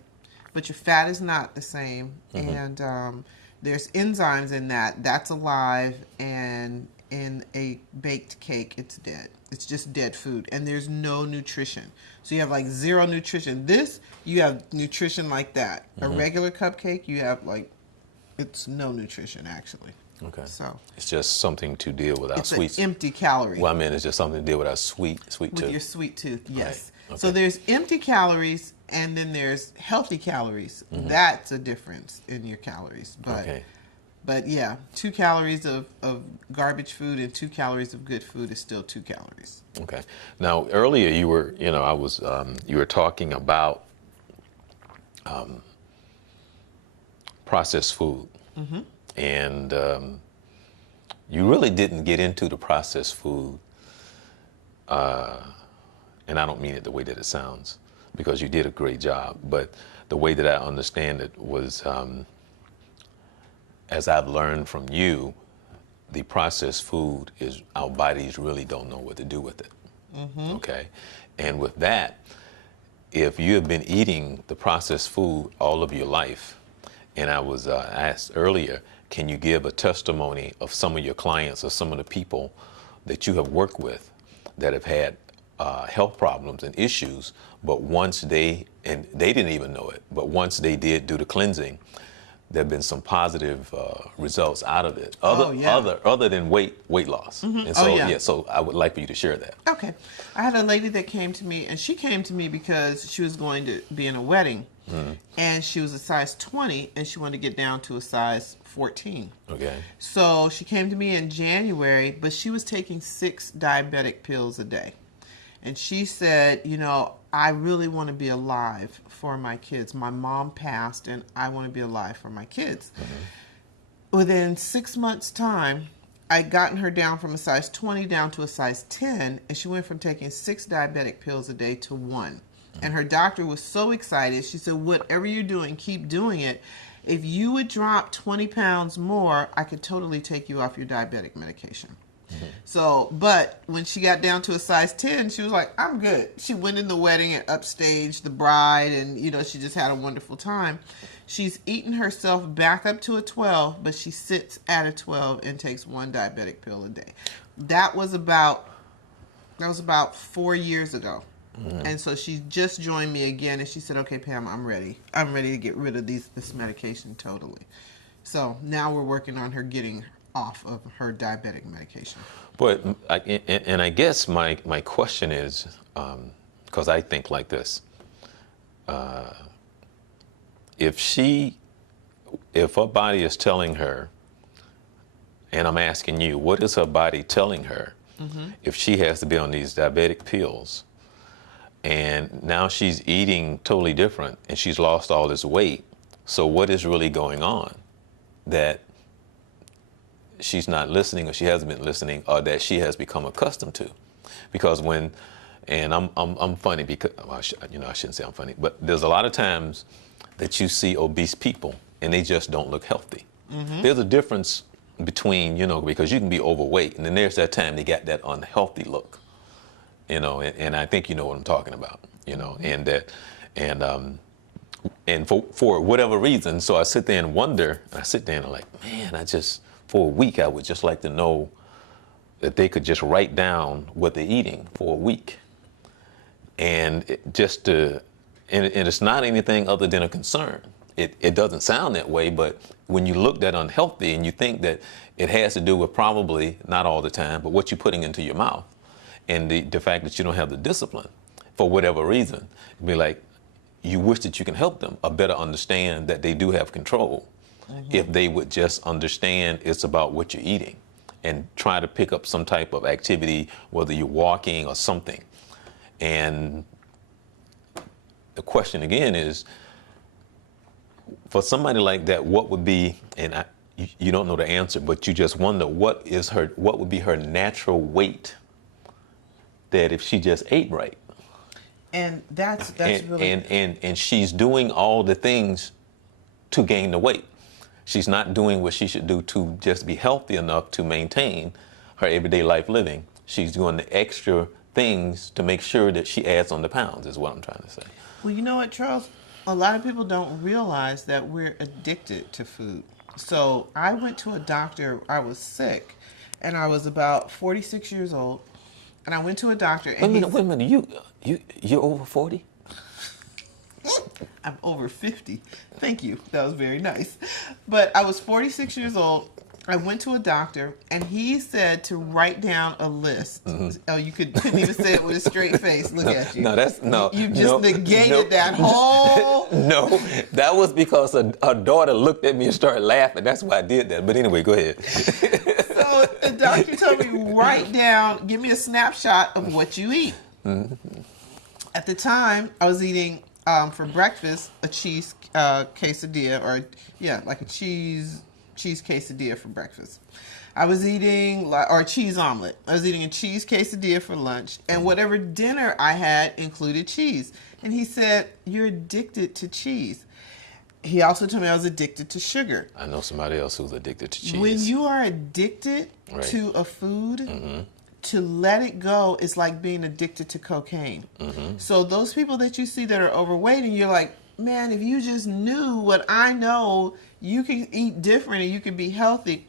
but your fat is not the same. And there's enzymes in that. That's alive. And in a baked cake, it's dead. It's just dead food. And there's no nutrition. So you have like zero nutrition. This, you have nutrition like that. A regular cupcake, you have like, it's no nutrition actually. Okay. So it's just something to deal with our it's sweets. an empty calorie. Well, I mean, it's just something to deal with our sweet With tooth. your sweet tooth, yes. Right. So Okay. there's empty calories and then there's healthy calories. That's a difference in your calories. But Okay. but yeah, 2 calories of garbage food and 2 calories of good food is still 2 calories. Okay. Now, earlier you were, you were talking about processed food, and you really didn't get into the processed food, and I don't mean it the way that it sounds, because you did a great job. But the way that I understand it was, as I've learned from you, the processed food is our bodies really don't know what to do with it. Okay, and with that, if you have been eating the processed food all of your life, and I was asked earlier, can you give a testimony of some of your clients or some of the people that you have worked with that have had health problems and issues, but once they didn't even know it, but once they did do the cleansing, there have been some positive results out of it, other than weight loss. And so, so I would like for you to share that. Okay. I had a lady that came to me, and she came to me because she was going to be in a wedding, and she was a size 20, and she wanted to get down to a size 14. Okay. So she came to me in January, but she was taking 6 diabetic pills a day. And she said, I really want to be alive for my kids. My mom passed, and I want to be alive for my kids. Within 6 months' time, I'd gotten her down from a size 20 down to a size 10, and she went from taking 6 diabetic pills a day to 1. And her doctor was so excited. She said, whatever you're doing, keep doing it. If you would drop 20 pounds more, I could totally take you off your diabetic medication. So, but when she got down to a size 10, she was like, I'm good. She went in the wedding and upstaged the bride, and, she just had a wonderful time. She's eaten herself back up to a 12, but she sits at a 12 and takes 1 diabetic pill a day. That was about 4 years ago. And so she just joined me again, and she said, okay, Pam, I'm ready. I'm ready to get rid of this medication totally. So now we're working on her getting off of her diabetic medication. But I guess my question is, because I think like this, if her body is telling her, and I'm asking you, what is her body telling her if she has to be on these diabetic pills, and now she's eating totally different and she's lost all this weight? So what is really going on that she's not listening, or she hasn't been listening, or that she has become accustomed to? Because when, and I'm funny because, well, I shouldn't say I'm funny, but there's a lot of times that you see obese people and they just don't look healthy. There's a difference between, because you can be overweight, and then there's that time they got that unhealthy look, and I think you know what I'm talking about, and that, and for whatever reason, so I sit there and wonder, I sit there and I'm like, man, for a week, I would just like to know that they could just write down what they're eating for a week. And and it's not anything other than a concern. It doesn't sound that way, but when you look at unhealthy and you think that it has to do with, probably not all the time, but what you're putting into your mouth, and the fact that you don't have the discipline for whatever reason, be like, you wish that you can help them better understand that they do have control. If they would just understand it's about what you're eating and try to pick up some type of activity, whether you're walking or something. And the question again is, for somebody like that, what would be, and you don't know the answer, but you just wonder what would be her natural weight that if she just ate right. And that's really... And she's doing all the things to gain the weight. She's not doing what she should do to just be healthy enough to maintain her everyday life living. She's doing the extra things to make sure that she adds on the pounds, is what I'm trying to say. Well, you know what, Charles? A lot of people don't realize that we're addicted to food. So I went to a doctor. I was sick, and I was about 46 years old. And I went to a doctor. And wait a minute. You're over 40? I'm over 50. Thank you. That was very nice. But I was 46 years old. I went to a doctor, and he said to write down a list. Oh, you couldn't even say it with a straight face. Look at you. You just negated that whole... No, that was because her daughter looked at me and started laughing. That's why I did that. But anyway, go ahead. So the doctor told me, write down, give me a snapshot of what you eat. At the time, I was eating, for breakfast, a cheese quesadilla, like a cheese quesadilla for breakfast. I was eating, or a cheese omelet. I was eating a cheese quesadilla for lunch, and whatever dinner I had included cheese. And he said, you're addicted to cheese. He also told me I was addicted to sugar. I know somebody else who's addicted to cheese. When you are addicted to a food, to let it go is like being addicted to cocaine. So those people that you see that are overweight, and you're like, man, if you just knew what I know, you can eat different and you can be healthy.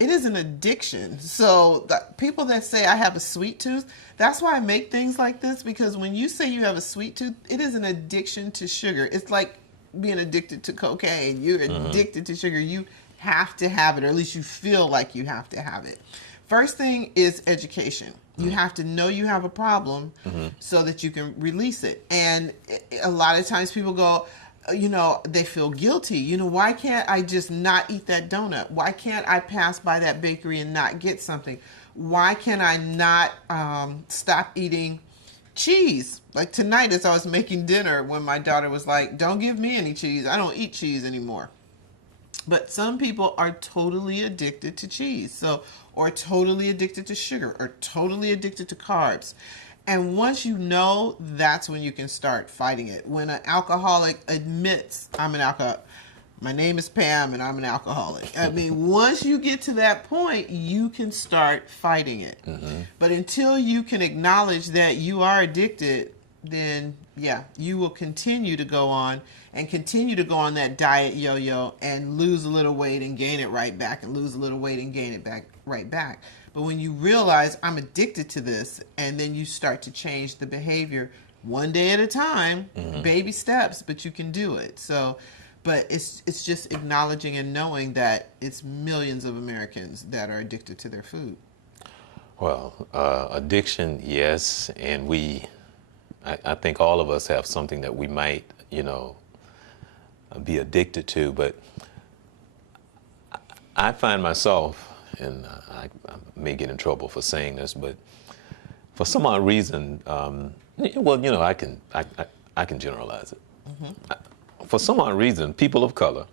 It is an addiction. So the people that say I have a sweet tooth, that's why I make things like this, because when you say you have a sweet tooth, it is an addiction to sugar. It's like being addicted to cocaine. You're addicted to sugar. You have to have it, or at least you feel like you have to have it. First thing is education. You have to know you have a problem so that you can release it. And a lot of times people go, they feel guilty. Why can't I just not eat that donut? Why can't I pass by that bakery and not get something? Why can't I not stop eating cheese? Like tonight, as I was making dinner, when my daughter was like, don't give me any cheese. I don't eat cheese anymore. But some people are totally addicted to cheese, or totally addicted to sugar, or totally addicted to carbs. And once you know, that's when you can start fighting it. When an alcoholic admits, I'm an alcoholic, my name is Pam and I'm an alcoholic. I mean, once you get to that point, you can start fighting it. But until you can acknowledge that you are addicted, then you will continue to go on that diet yo-yo and lose a little weight and gain it right back, and lose a little weight and gain it back right back. But when you realize I'm addicted to this, and then you start to change the behavior one day at a time, baby steps, but you can do it. So, but it's just acknowledging and knowing that it's millions of Americans that are addicted to their food. Well, addiction, yes, and I think all of us have something that we might, be addicted to, but I find myself, and I may get in trouble for saying this, but for some odd reason, I can generalize it. For some odd reason, people of color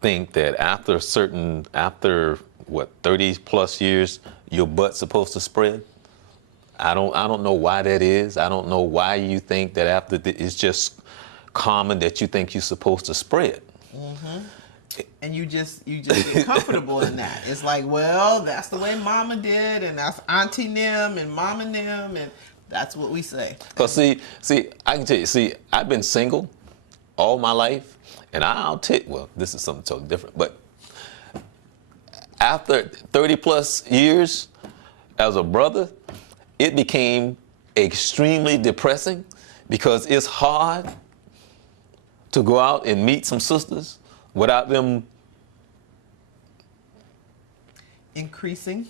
think that after 30 plus years, your butt's supposed to spread. I don't know why that is. I don't know why you think that after it's just common that you think you're supposed to spread. And you just get comfortable in that. It's like, well, that's the way Mama did, and that's Auntie Nim and Mama Nim, and that's what we say. Because see, I can tell you, I've been single all my life, and I'll take, well, this is something totally different, but after 30 plus years as a brother, it became extremely depressing because it's hard to go out and meet some sisters without them increasing.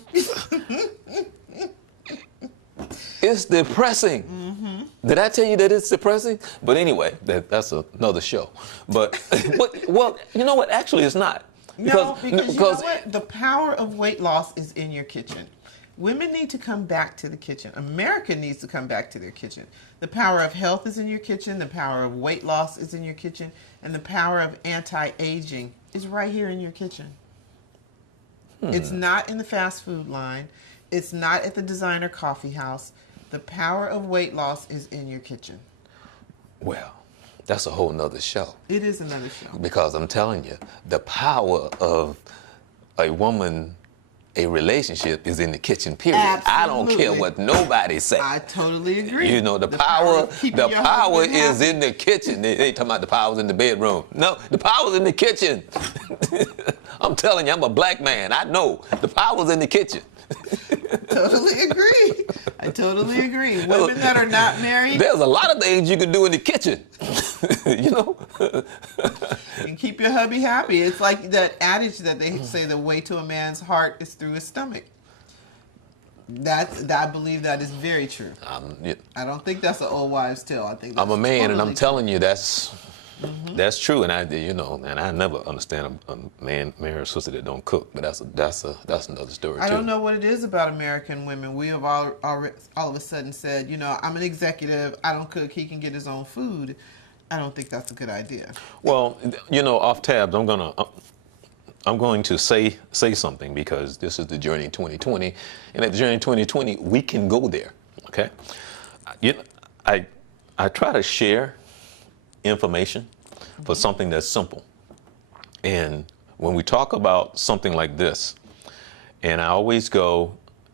It's depressing. Did I tell you that it's depressing? But anyway, that's another show. But, well, you know what? Actually, it's not. Because you know what? The power of weight loss is in your kitchen. Women need to come back to the kitchen. America needs to come back to their kitchen. The power of health is in your kitchen. The power of weight loss is in your kitchen. And the power of anti-aging is right here in your kitchen. It's not in the fast food line. It's not at the designer coffee house. The power of weight loss is in your kitchen. Well, that's a whole nother show. It is another show. Because I'm telling you, the power of a woman, a relationship is in the kitchen, period. Absolutely. I don't care what nobody say. I totally agree. You know, the power is in the kitchen. They ain't talking about the power's in the bedroom. No, the power's in the kitchen. I'm telling you, I'm a black man. I know the power's in the kitchen. Totally agree. I totally agree. Women that are not married. There's a lot of things you can do in the kitchen. You know? And keep your hubby happy. It's like that adage that they say, the way to a man's heart is through his stomach. I believe that is very true. I don't think that's an old wives' tale. I think that's I'm a man, totally and I'm telling you that's true. And I never understand a man married sister that don't cook. But that's another story too. I don't know what it is about American women. We have all of a sudden said, I'm an executive. I don't cook. He can get his own food. I don't think that's a good idea. Well, off tabs, I'm going to say something, because this is the Journey 2020, and at the Journey 2020 we can go there. Okay, I try to share information for something that's simple, and when we talk about something like this, and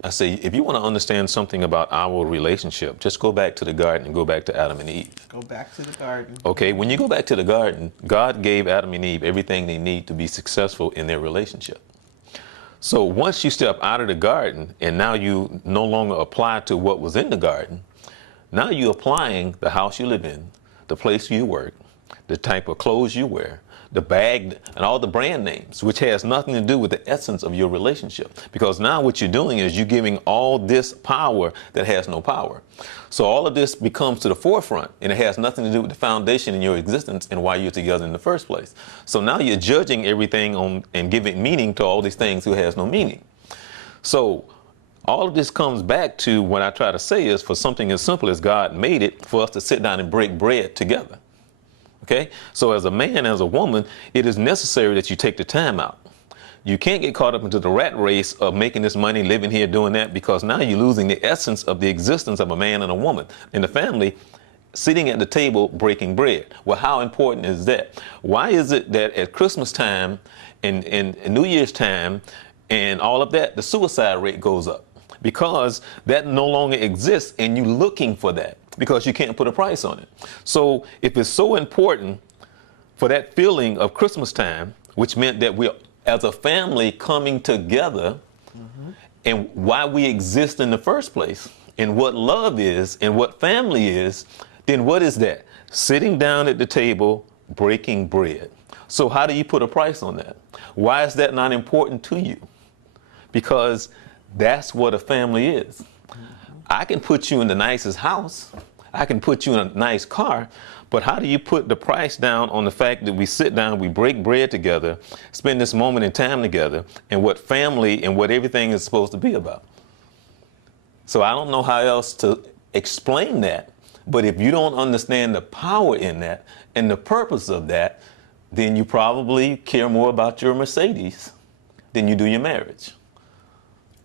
I say, if you want to understand something about our relationship, just go back to the garden and go back to Adam and Eve. Go back to the garden. Okay, when you go back to the garden, God gave Adam and Eve everything they need to be successful in their relationship. So once you step out of the garden and now you no longer apply to what was in the garden, now you're applying the house you live in, the place you work, the type of clothes you wear, the bag, and all the brand names, which has nothing to do with the essence of your relationship. Because now what you're doing is you're giving all this power that has no power. So all of this becomes to the forefront, and it has nothing to do with the foundation in your existence and why you're together in the first place. So now you're judging everything on and giving meaning to all these things who has no meaning. So all of this comes back to what I try to say is, for something as simple as God made it, for us to sit down and break bread together. Okay? So as a man, as a woman, it is necessary that you take the time out. You can't get caught up into the rat race of making this money, living here, doing that, because now you're losing the essence of the existence of a man and a woman in the family, sitting at the table breaking bread. Well, how important is that? Why is it that at Christmas time and New Year's time and all of that, the suicide rate goes up? Because that no longer exists, and you're looking for that because you can't put a price on it. So if it's so important for that feeling of Christmas time, which meant that we're as a family coming together, and why we exist in the first place, and what love is and what family is, then what is that? Sitting down at the table, breaking bread. So how do you put a price on that? Why is that not important to you? Because that's what a family is. I can put you in the nicest house. I can put you in a nice car. But how do you put the price down on the fact that we sit down, we break bread together, spend this moment in time together, and what family and what everything is supposed to be about? So I don't know how else to explain that. But if you don't understand the power in that and the purpose of that, then you probably care more about your Mercedes than you do your marriage.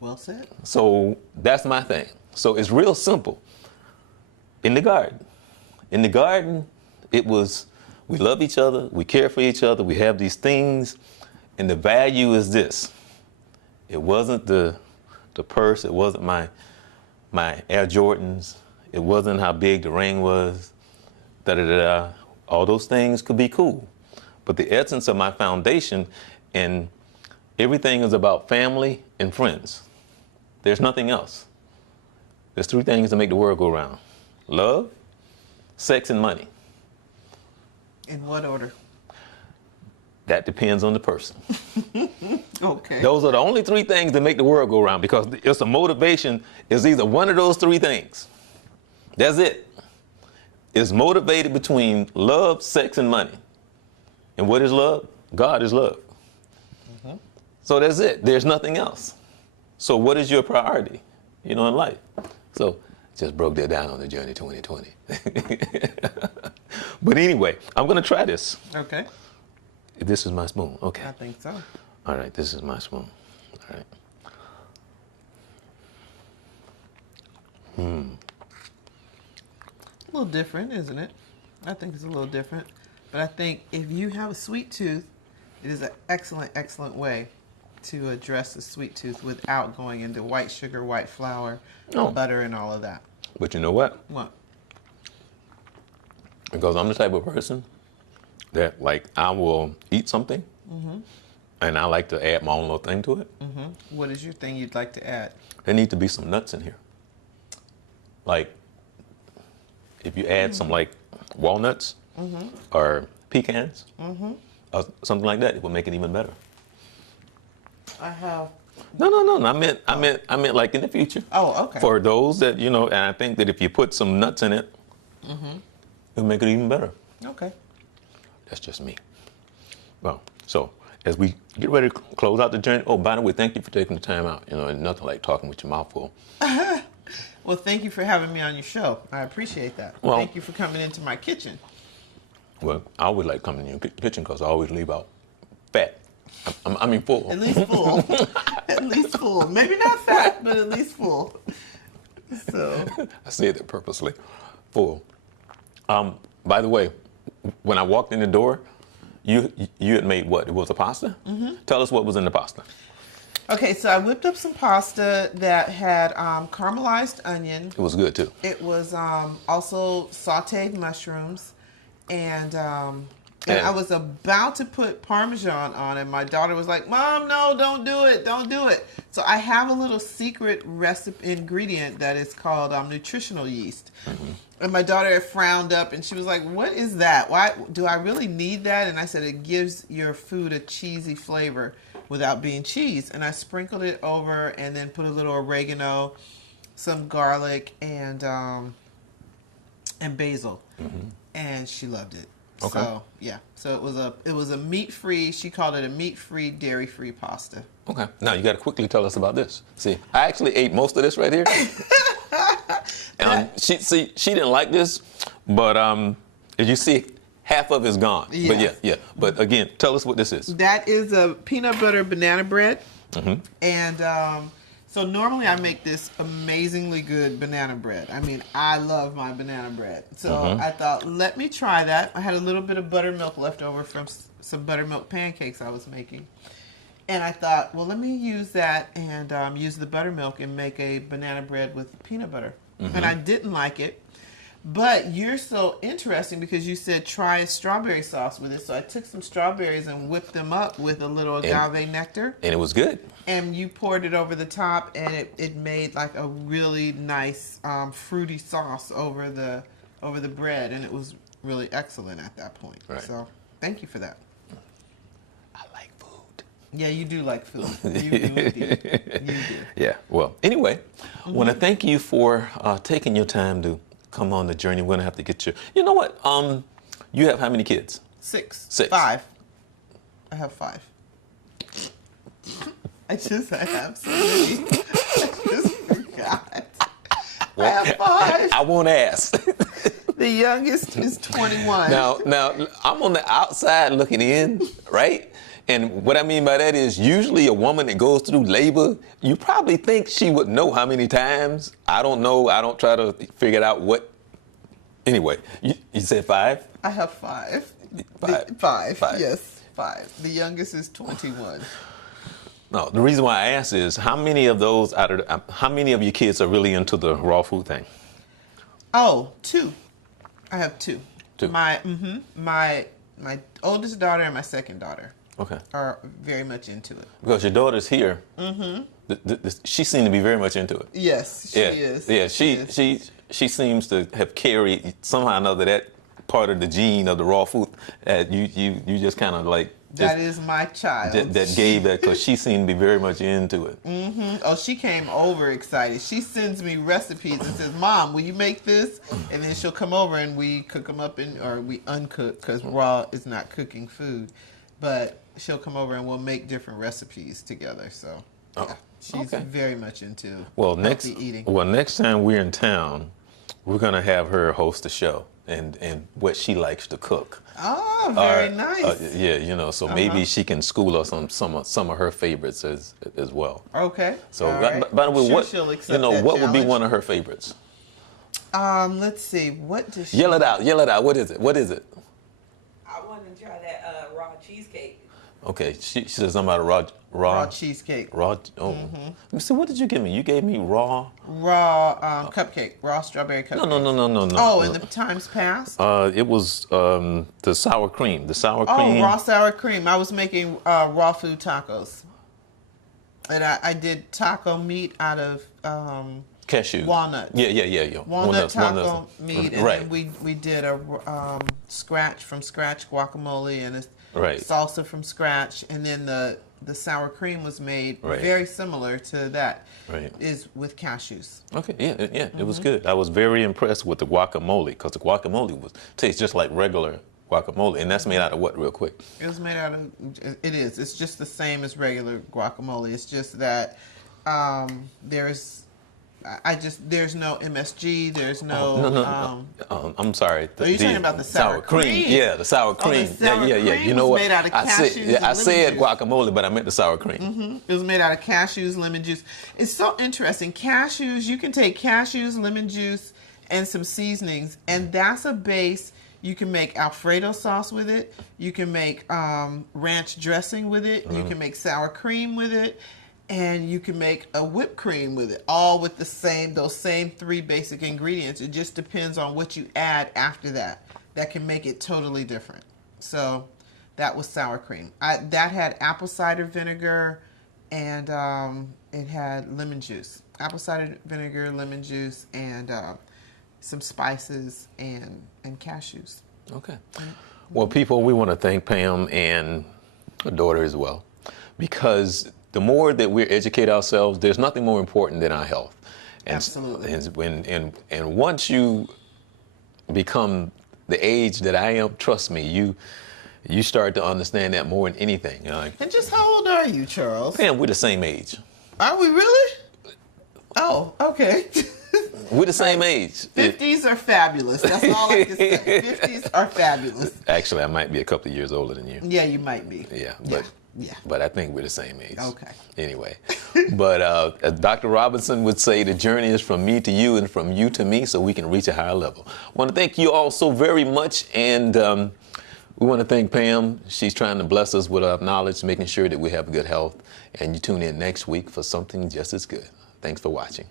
Well said. So that's my thing. So it's real simple. In the garden, it was, we love each other, we care for each other, we have these things, and the value is this. It wasn't the purse, it wasn't my Air Jordans, it wasn't how big the ring was, da-da-da-da. All those things could be cool. But the essence of my foundation and everything is about family and friends. There's nothing else. There's 3 things that make the world go round. Love, sex, and money. In what order? That depends on the person. Okay. Those are the only 3 things that make the world go round, because it's a motivation is either one of those 3 things. That's it. It's motivated between love, sex, and money. And what is love? God is love. Mm-hmm. So that's it. There's nothing else. So what is your priority, in life? So just broke that down on the Journey 2020. But anyway, I'm going to try this. Okay. This is my spoon. Okay. I think so. All right, this is my spoon. All right. A little different, isn't it? I think it's a little different. But I think if you have a sweet tooth, it is an excellent, excellent way to address the sweet tooth without going into white sugar, white flour, butter, and all of that. But you know what? What? Because I'm the type of person that, I will eat something, and I like to add my own little thing to it. Mm-hmm. What is your thing you'd like to add? There need to be some nuts in here. If you add some, walnuts or pecans or something like that, it will make it even better. I have. No. I meant like in the future. Oh, okay. For those that, and I think that if you put some nuts in it, it'll make it even better. Okay. That's just me. Well, so as we get ready to close out the journey, by the way, thank you for taking the time out. And nothing like talking with your mouth full. Well, thank you for having me on your show. I appreciate that. Well, thank you for coming into my kitchen. Well, I always like coming in your kitchen because I always leave out fat. I mean full. At least full. At least full. Maybe not fat, but at least full. So. I said that purposely. Full. By the way, when I walked in the door, you had made what? It was a pasta? Tell us what was in the pasta. Okay, so I whipped up some pasta that had caramelized onion. It was good too. It was also sauteed mushrooms, and I was about to put Parmesan on it. My daughter was like, "Mom, no, don't do it, don't do it." So I have a little secret recipe ingredient that is called nutritional yeast. And my daughter frowned up, and she was like, "What is that? Why do I really need that?" And I said, "It gives your food a cheesy flavor without being cheese." And I sprinkled it over, and then put a little oregano, some garlic, and basil, and she loved it. Okay. So yeah, so it was a meat-free. She called it a meat-free, dairy-free pasta. Okay. Now you got to quickly tell us about this. See, I actually ate most of this right here. And she didn't like this, but as you see, half of it's gone. Yes. But yeah. But again, tell us what this is. That is a peanut butter banana bread, and so normally I make this amazingly good banana bread. I mean, I love my banana bread. So I thought, let me try that. I had a little bit of buttermilk left over from some buttermilk pancakes I was making. And I thought, well, let me use that and use the buttermilk and make a banana bread with peanut butter. And I didn't like it. But you're so interesting because you said try a strawberry sauce with it. So I took some strawberries and whipped them up with a little agave nectar. And it was good. And you poured it over the top, and it made like a really nice fruity sauce over the bread. And it was really excellent at that point. Right. So thank you for that. I like food. Yeah, you do like food. You do indeed. You do. Yeah. Well, anyway, I want to thank you for taking your time to come on the journey. We're going to have to get you. You know what? You have how many kids? Six. 5. I have 5. I have so many. I just forgot. I have 5. I won't ask. The youngest is 21. Now, I'm on the outside looking in, right? And what I mean by that is usually a woman that goes through labor, you probably think she would know how many times. I don't know. I don't try to figure out what. Anyway, you said 5? I have 5. 5. 5. Yes, 5. The youngest is 21. No, the reason why I ask is how many of those how many of your kids are really into the raw food thing? Oh, 2. I have 2. 2. My oldest daughter and my second daughter. Okay. Are very much into it. Because your daughter's here. She seemed to be very much into it. Yes, she is. Yeah, She she seems to have carried somehow or another that part of the gene of the raw food that you just kind of like. That is my child. That gave that because she seemed to be very much into it. Oh, she came over excited. She sends me recipes and says, "Mom, will you make this?" And then she'll come over and we cook them up or we uncook because raw is not cooking food. But she'll come over and we'll make different recipes together. So yeah, she's very much into healthy eating. Well, next time we're in town, we're gonna have her host a show and what she likes to cook. Oh, very nice. Yeah, so maybe she can school us on some of her favorites as well. Okay. So, right. by the way, she'll what accept that would be challenge. one of her favorites? Let's see. What does she? Yell it out. What is it? I want to try that raw cheesecake. Okay, she says something about a raw cheesecake. Raw. Oh, let me see. What did you give me? You gave me raw Cupcake, raw strawberry cupcake. No. Oh, in the times past? It was the sour cream. The sour cream. Oh, raw sour cream. I was making raw food tacos. And I did taco meat out of cashew. Walnuts. Yeah. Walnut taco meat. And right. then we did a from scratch guacamole and a salsa from scratch. And then the sour cream was made very similar to that. Right. Is with cashews. Okay, yeah, it was good. I was very impressed with the guacamole because the guacamole tastes just like regular guacamole, and that's made out of what, real quick? It was made out of. It is. It's just the same as regular guacamole. It's just that there's no MSG. There's no. I'm sorry. Are you talking about the sour cream? Yeah, the sour cream. The sour cream You know what? Made out of cashews I said juice. guacamole, but I meant the sour cream. It was made out of cashews, lemon juice. It's so interesting. Cashews. You can take cashews, lemon juice, and some seasonings, and that's a base. You can make Alfredo sauce with it. You can make ranch dressing with it. You can make sour cream with it. And you can make a whipped cream with it, all with those same 3 basic ingredients. It just depends on what you add after that. That can make it totally different. So that was sour cream. That had apple cider vinegar and it had lemon juice. Apple cider vinegar, lemon juice, and some spices and cashews. Okay. Well, people, we want to thank Pam and her daughter as well, because the more that we educate ourselves, there's nothing more important than our health. And, Absolutely. And once you become the age that I am, trust me, you start to understand that more than anything. And just how old are you, Charles? Pam, we're the same age. Are we really? Oh, okay. We're the same age. 50s are fabulous. That's all I can say. 50s are fabulous. Actually, I might be a couple of years older than you. Yeah, you might be. Yeah, Yeah. but I think we're the same age. Okay. Anyway, but as Dr. Robinson would say, the journey is from me to you and from you to me so we can reach a higher level. I want to thank you all so very much, and we want to thank Pam. She's trying to bless us with our knowledge, making sure that we have good health, and you tune in next week for something just as good. Thanks for watching.